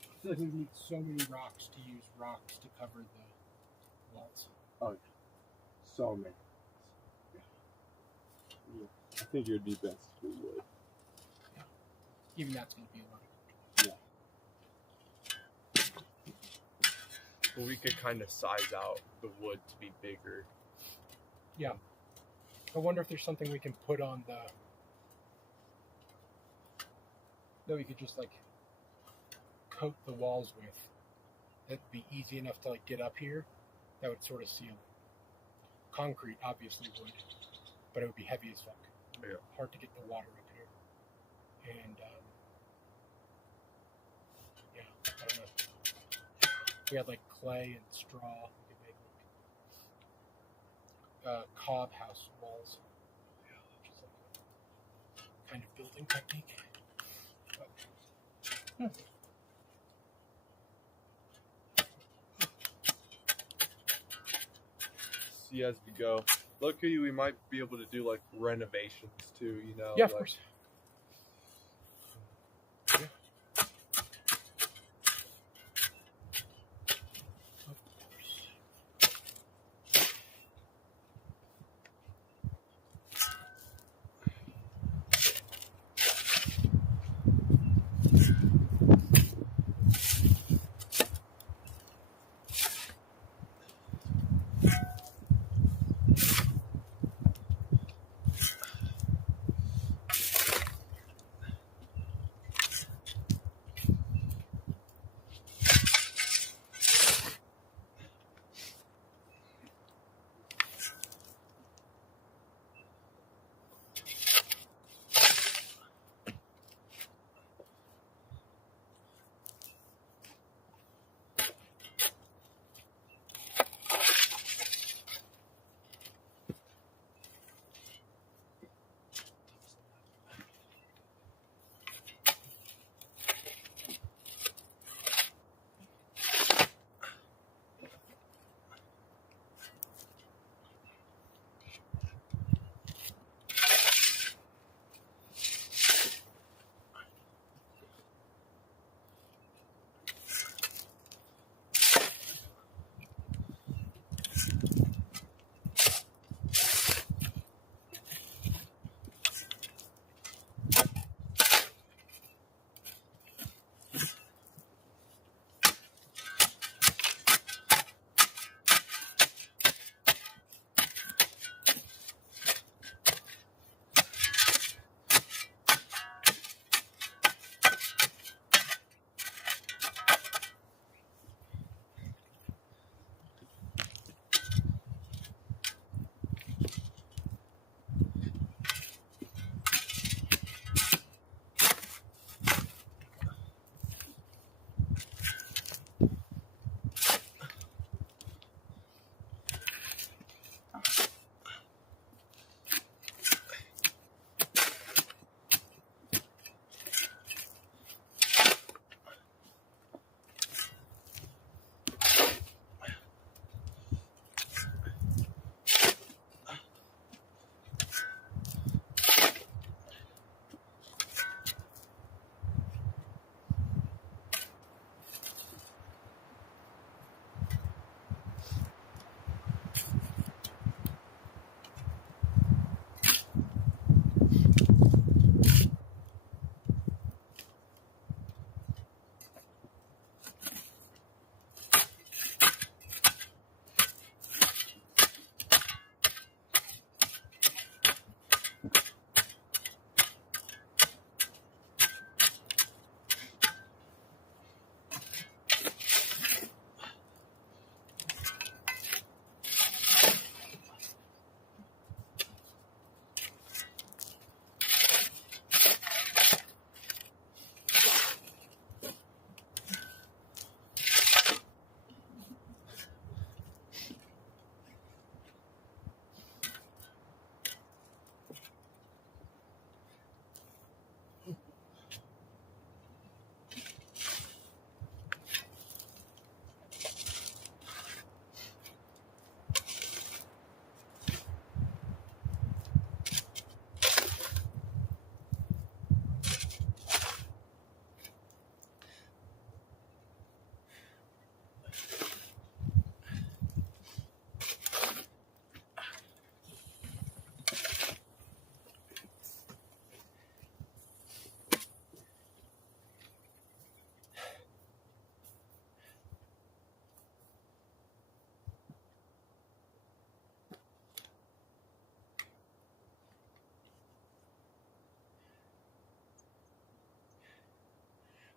I feel like we need so many rocks to use rocks to cover the walls. Oh, so many. Yeah. I think it would be best if we would. Even that's going to be a lot of But we could kind of size out the wood to be bigger. Yeah. I wonder if there's something we can put on the... that we could just like coat the walls with. That'd be easy enough to like get up here. That would sort of seal it. Concrete obviously would, but it would be heavy as fuck. Yeah. Hard to get the water up here. And yeah, I don't know. If we had like clay and straw, we could make like cob house walls. Yeah, which is like a kind of building technique. But, See as we go. Luckily, we might be able to do like renovations too. yeah, of like, course. Yeah. Of course.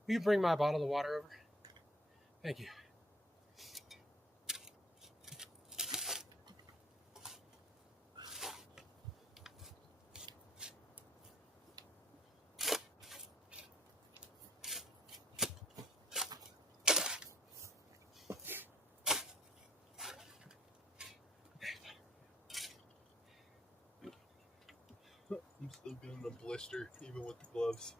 Will you bring my bottle of water over? Thank you. I'm still getting a blister, even with the gloves.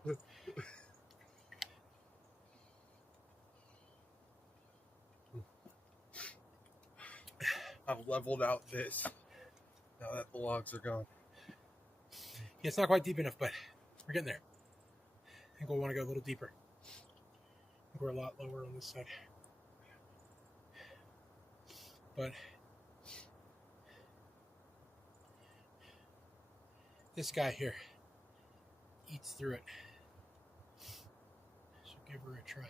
I've leveled out this now that the logs are gone. Yeah, it's not quite deep enough, but we're getting there. I think we'll want to go a little deeper. I think we're a lot lower on this side. But this guy here eats through it. So give her a try.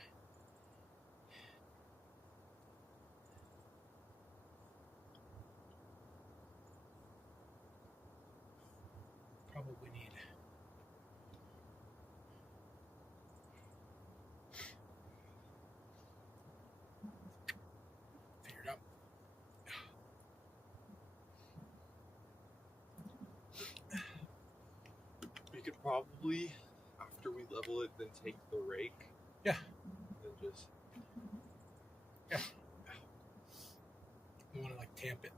Probably need figure it out. We could probably, after we level it, then take the rake. Yeah. And just. Yeah. We want to like tamp it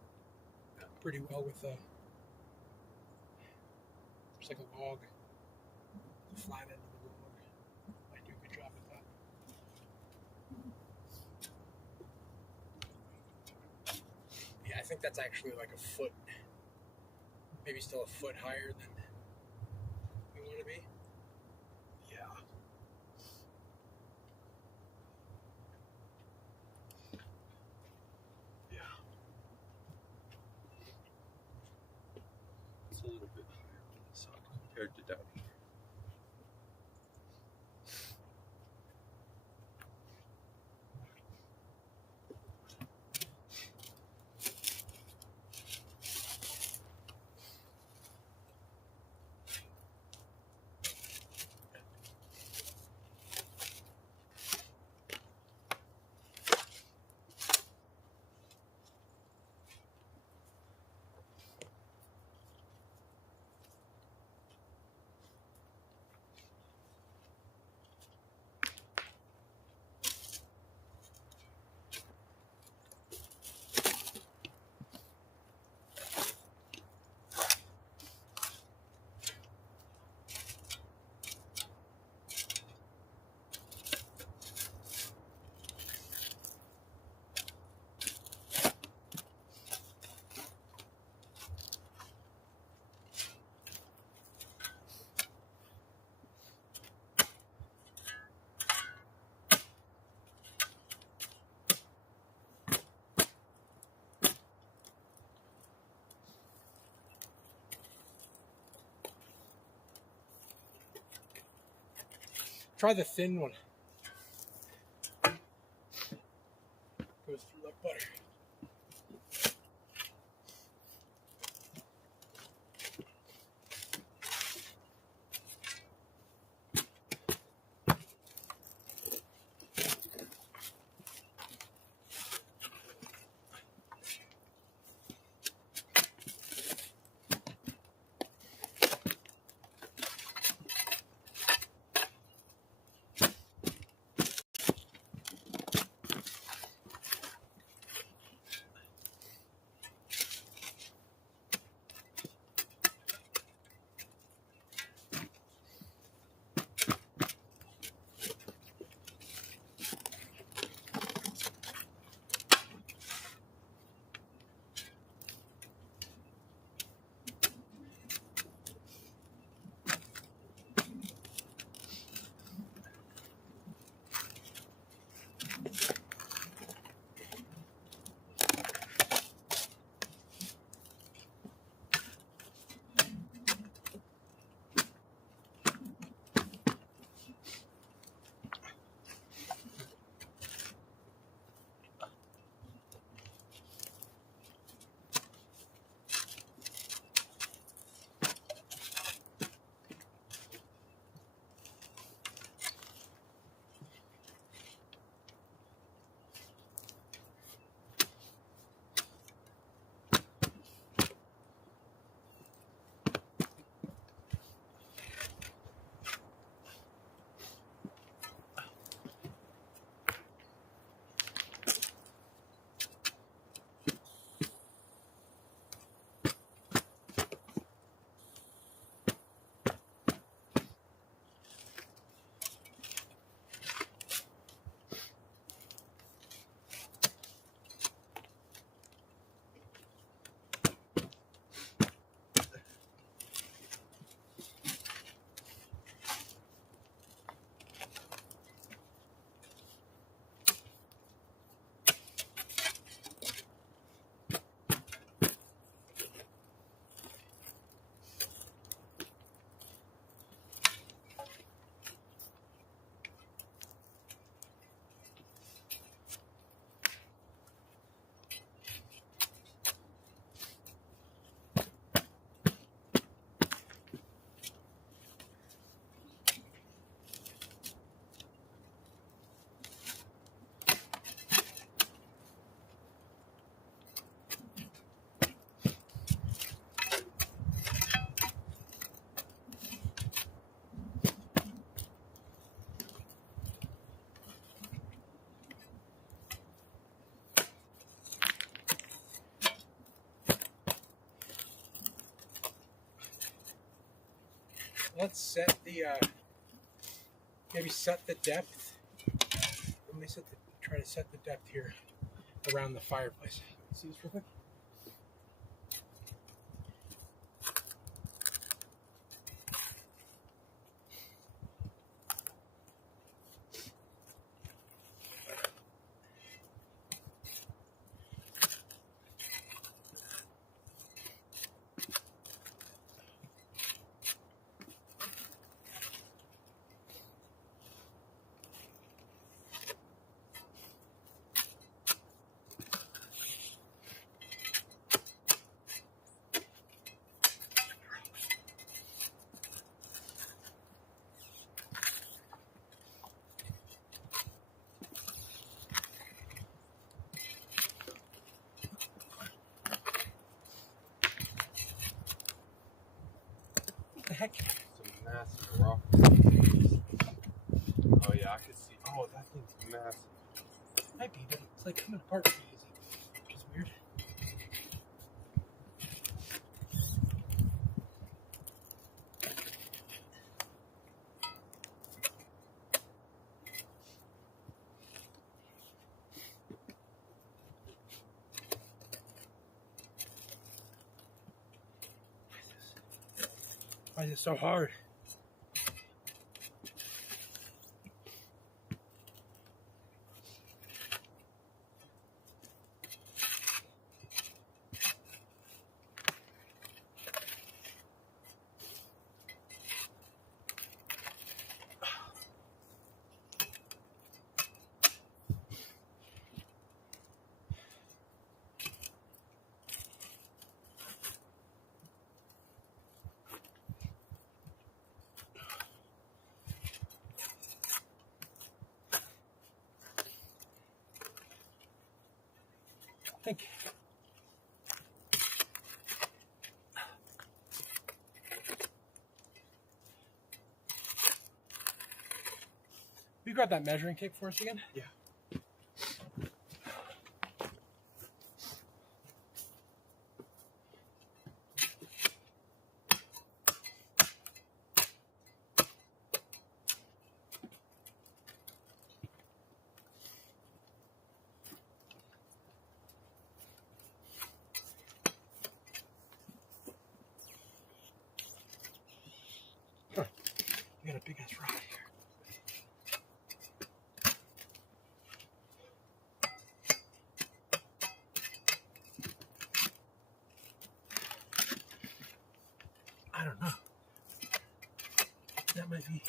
pretty well with just like a log, the flat end of the log. I do a good job with that. Yeah, I think that's actually like a foot, maybe still a foot higher than we want to be. Yeah. Yeah. It's a little bit higher on the side compared to down here. Try the thin one. Goes through like butter. let's set the maybe set the depth. Let me try to set the depth here around the fireplace. See this real quick? The heck? Some massive rock. Oh yeah, I can see. Oh, that thing's massive. Might be, but it's like coming apart pretty easy, which is weird. Why is it so hard? I think you grab that measuring tape for us again? Yeah. We got a big ass rod here. I don't know. That might be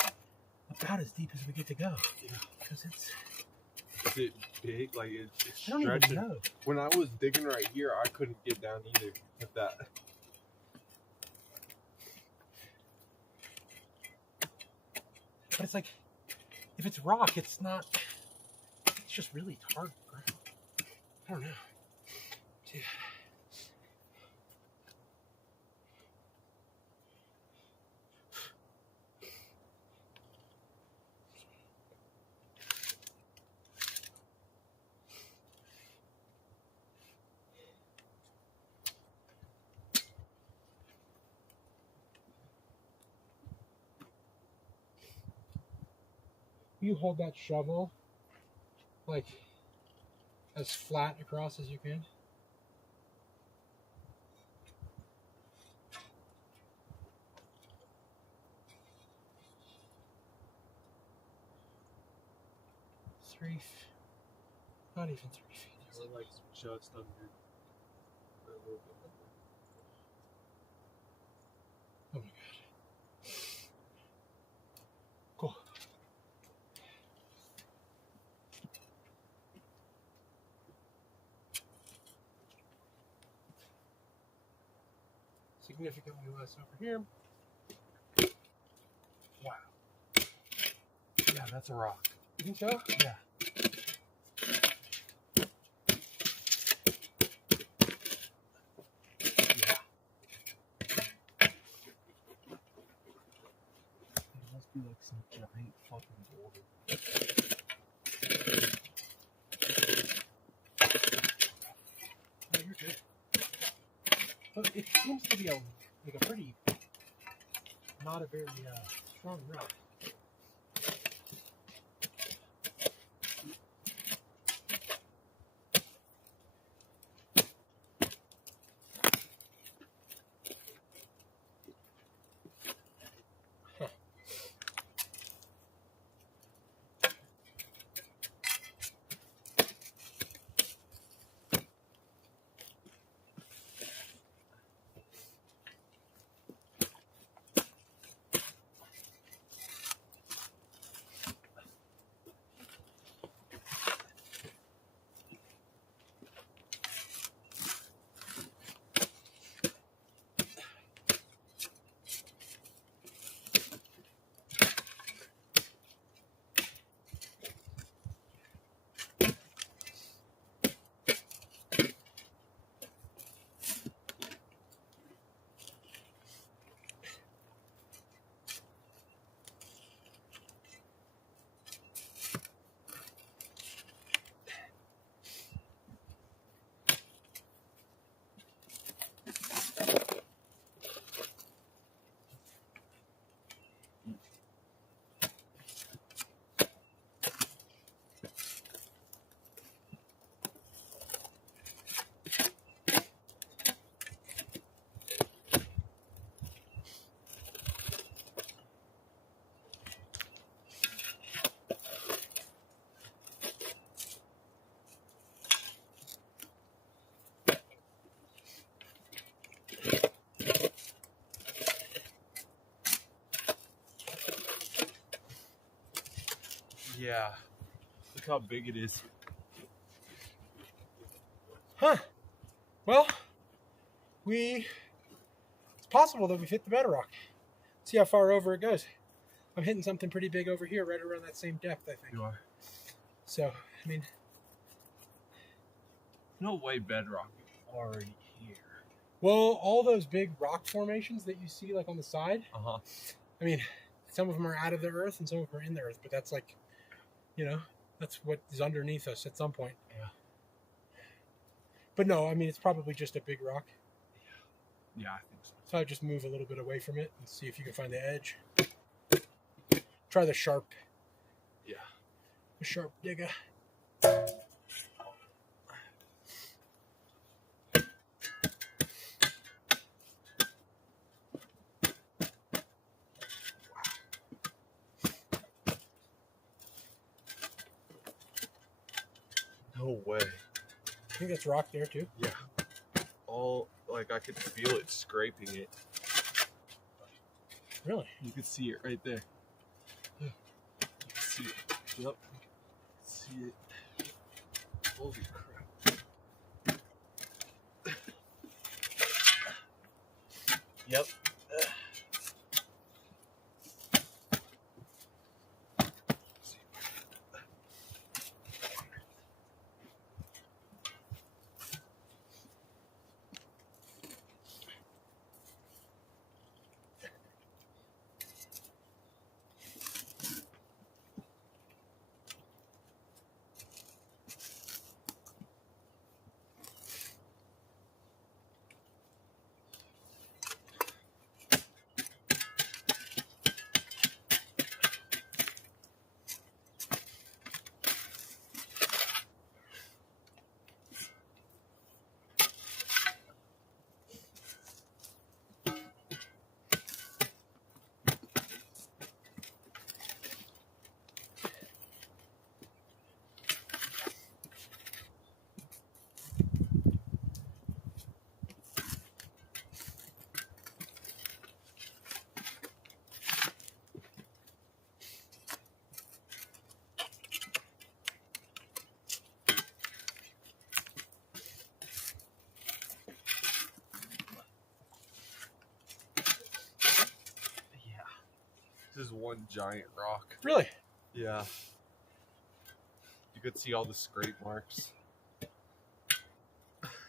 about as deep as we get to go. Yeah. Because it's. Is it big? Like it's I don't even stretching? know. When I was digging right here, I couldn't get down either with that. But it's like, if it's rock, it's not. It's just really hard ground. I don't know. Yeah. You hold that shovel like as flat across as you can. Not even 3 feet. We're like just under. A little bit under. Oh my god. Cool. Significantly less over here. Wow. Yeah, that's a rock. You think so? Yeah. It must be like some giant fucking boulder. Oh, you're good. But it seems to be like a pretty not a very strong rock. Yeah. Look how big it is. Huh. Well, it's possible that we've hit the bedrock. See how far over it goes. I'm hitting something pretty big over here, right around that same depth, I think. You are. So, I mean, No way bedrock is already here. well, all those big rock formations that you see, like on the side, Uh-huh. I mean, some of them are out of the earth and some of them are in the earth, but that's like, you know, that's what is underneath us at some point. Yeah. But no, I mean, it's probably just a big rock. Yeah, I think so. So I just move a little bit away from it and see if you can find the edge. Try the sharp digger. No way. I think that's rock there too. Yeah. All, like, I could feel it scraping it. Really? You could see it right there. You can see it. Yep. See it. Holy crap. Yep. This is one giant rock. Really? Yeah. You could see all the scrape marks.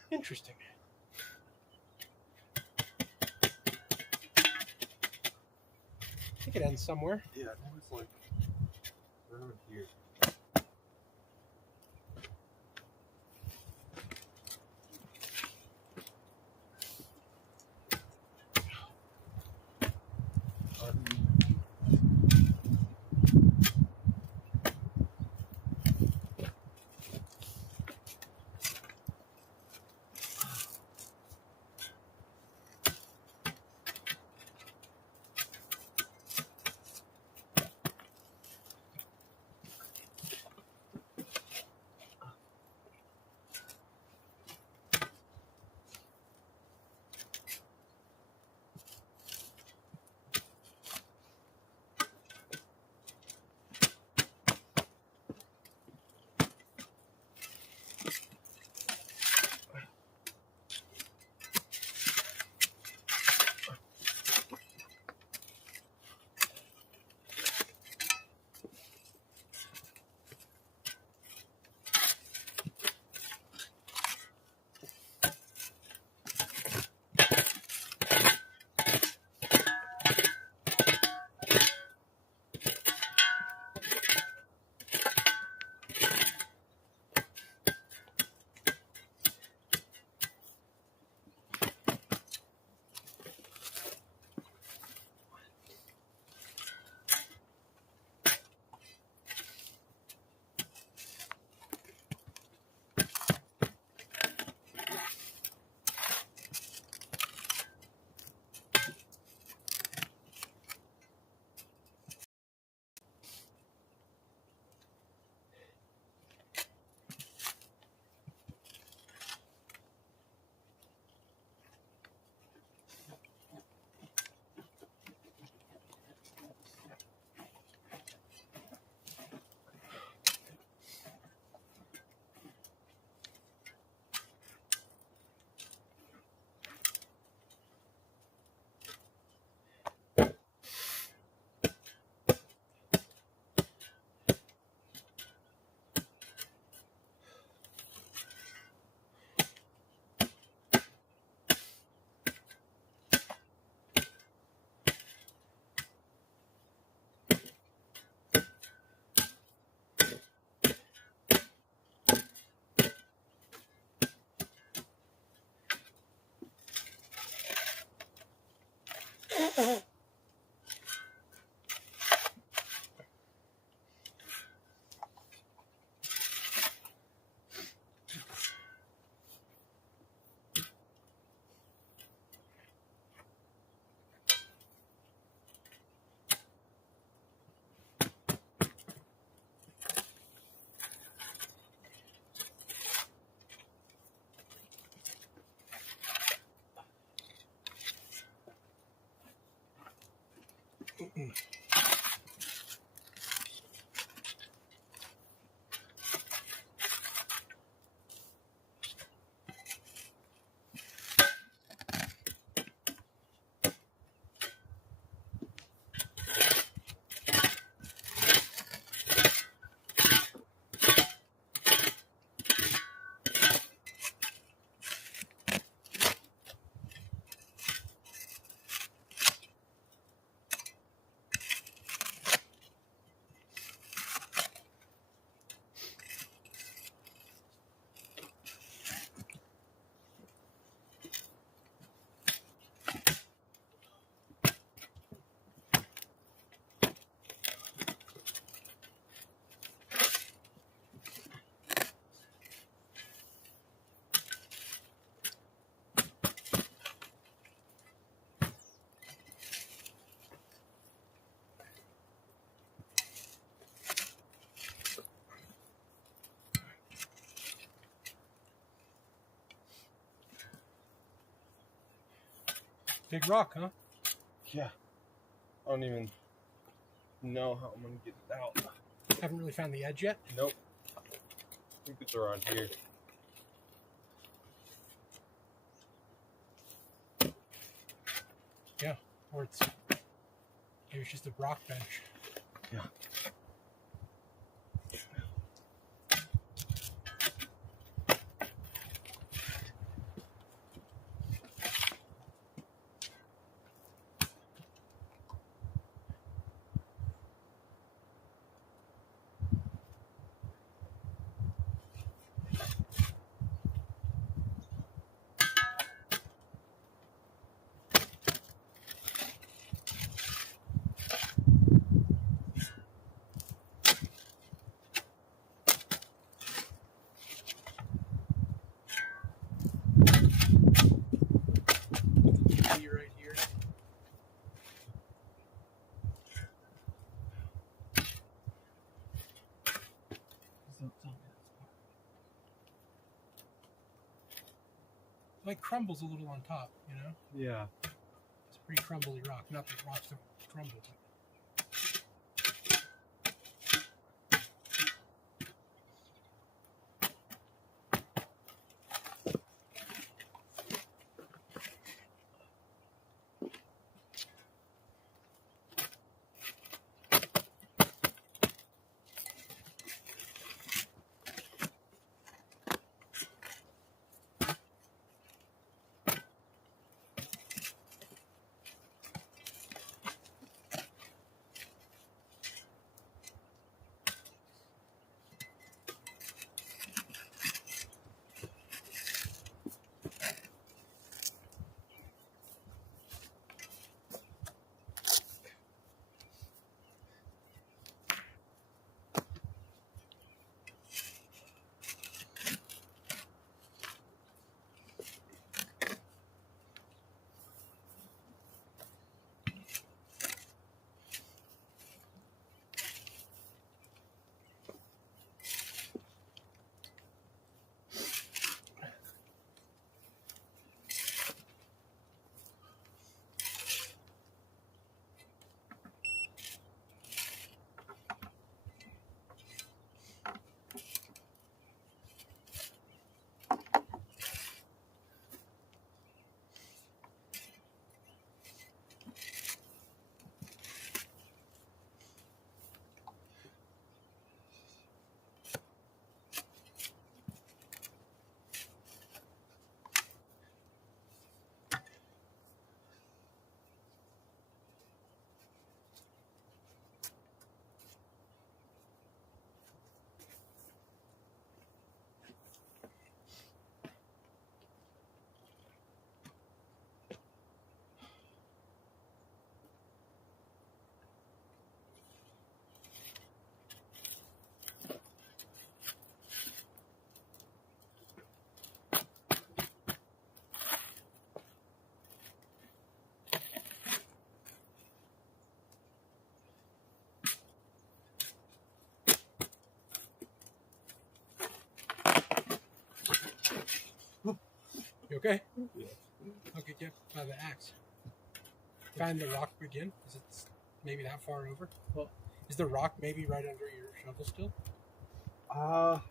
Interesting. I think it ends somewhere. Yeah, I think it's like around here. Big rock, huh? Yeah. I don't even know how I'm gonna get it out. Haven't really found the edge yet. Nope. I think it's around here. Yeah, or it's maybe it's just a rock bench. Yeah. Key right here. Like crumbles a little on top, you know? Yeah. It's pretty crumbly rock. Not that rocks don't crumble, but Okay. Yeah. Okay, get by the axe. Find the rock again. Is it maybe that far over? Well, is the rock maybe right under your shovel still? I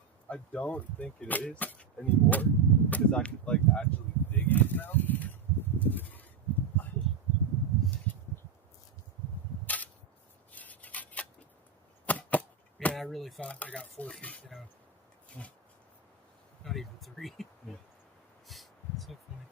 don't think it is anymore because I could like actually dig it now. Man, I really thought I got 4 feet down. Not even 3. Yeah. So funny.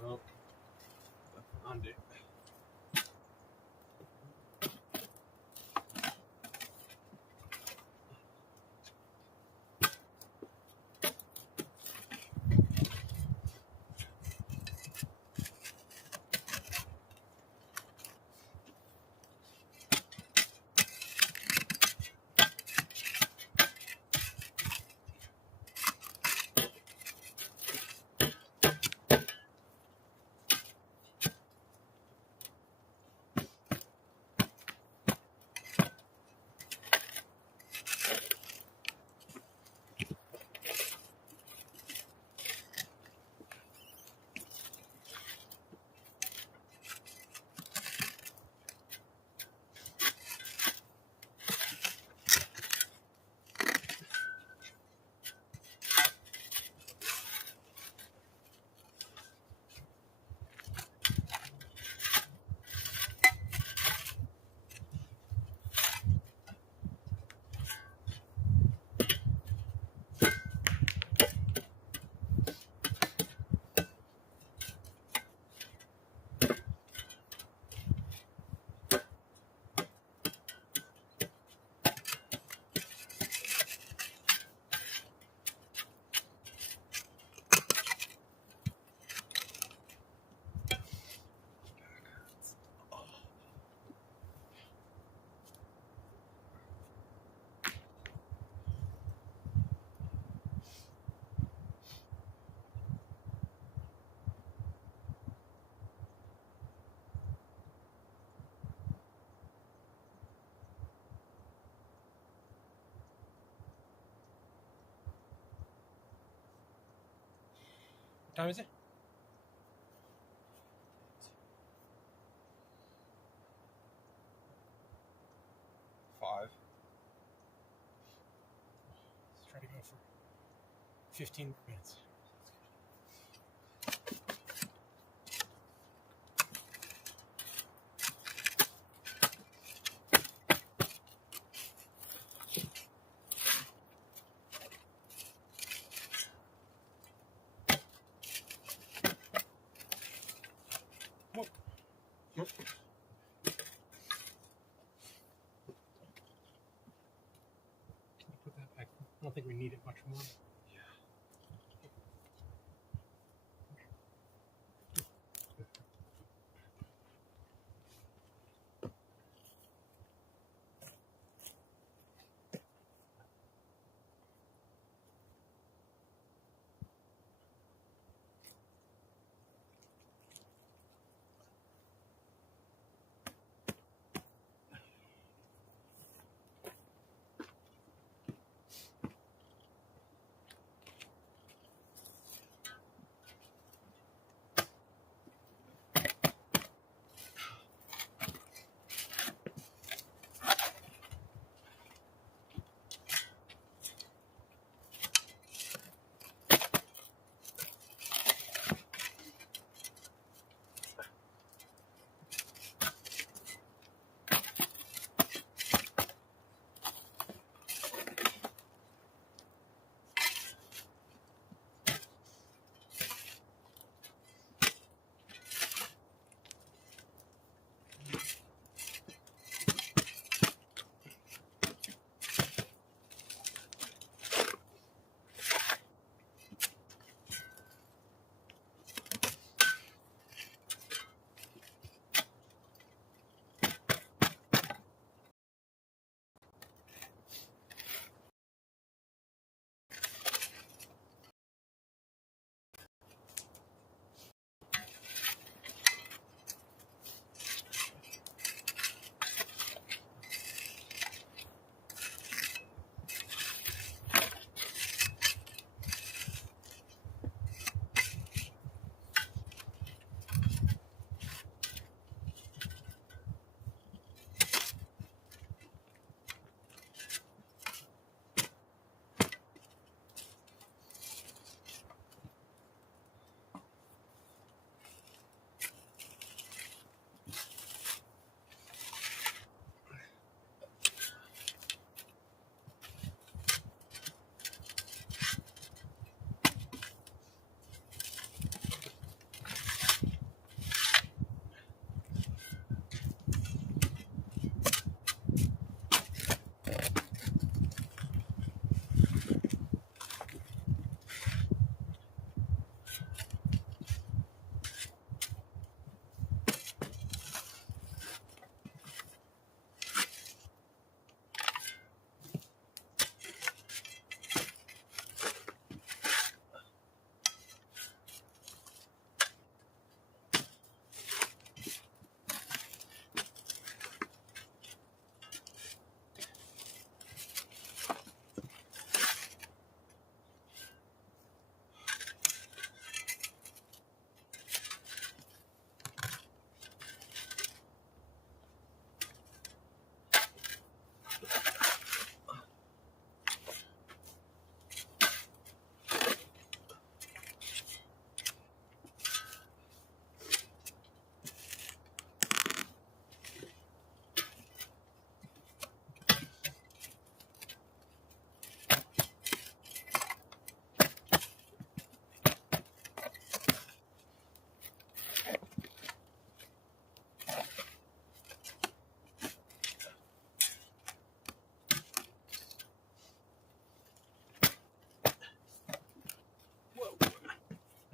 Well, I found it. What time is it? Five. Let's try to go for 15 minutes. Nope. Can you put that back? I don't think we need it much more.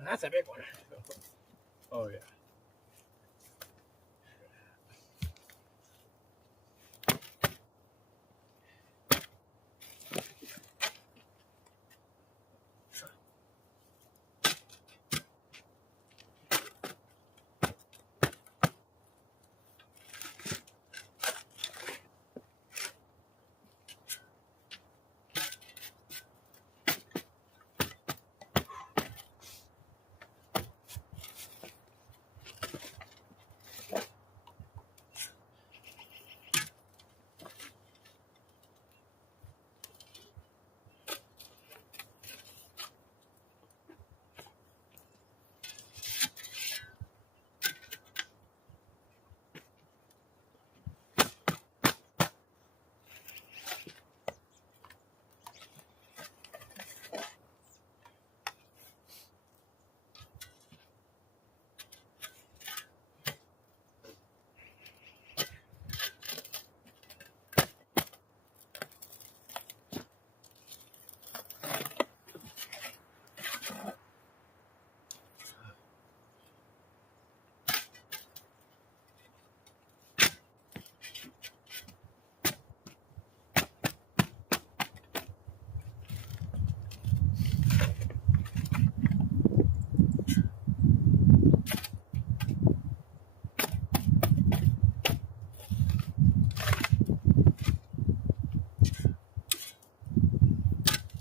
That's a big one. Oh yeah.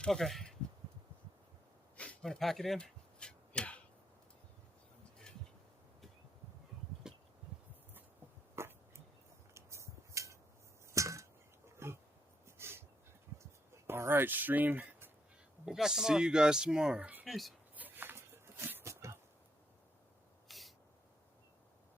Okay. Want to pack it in? Yeah. All right, stream. We'll be back See tomorrow. you guys tomorrow. Peace.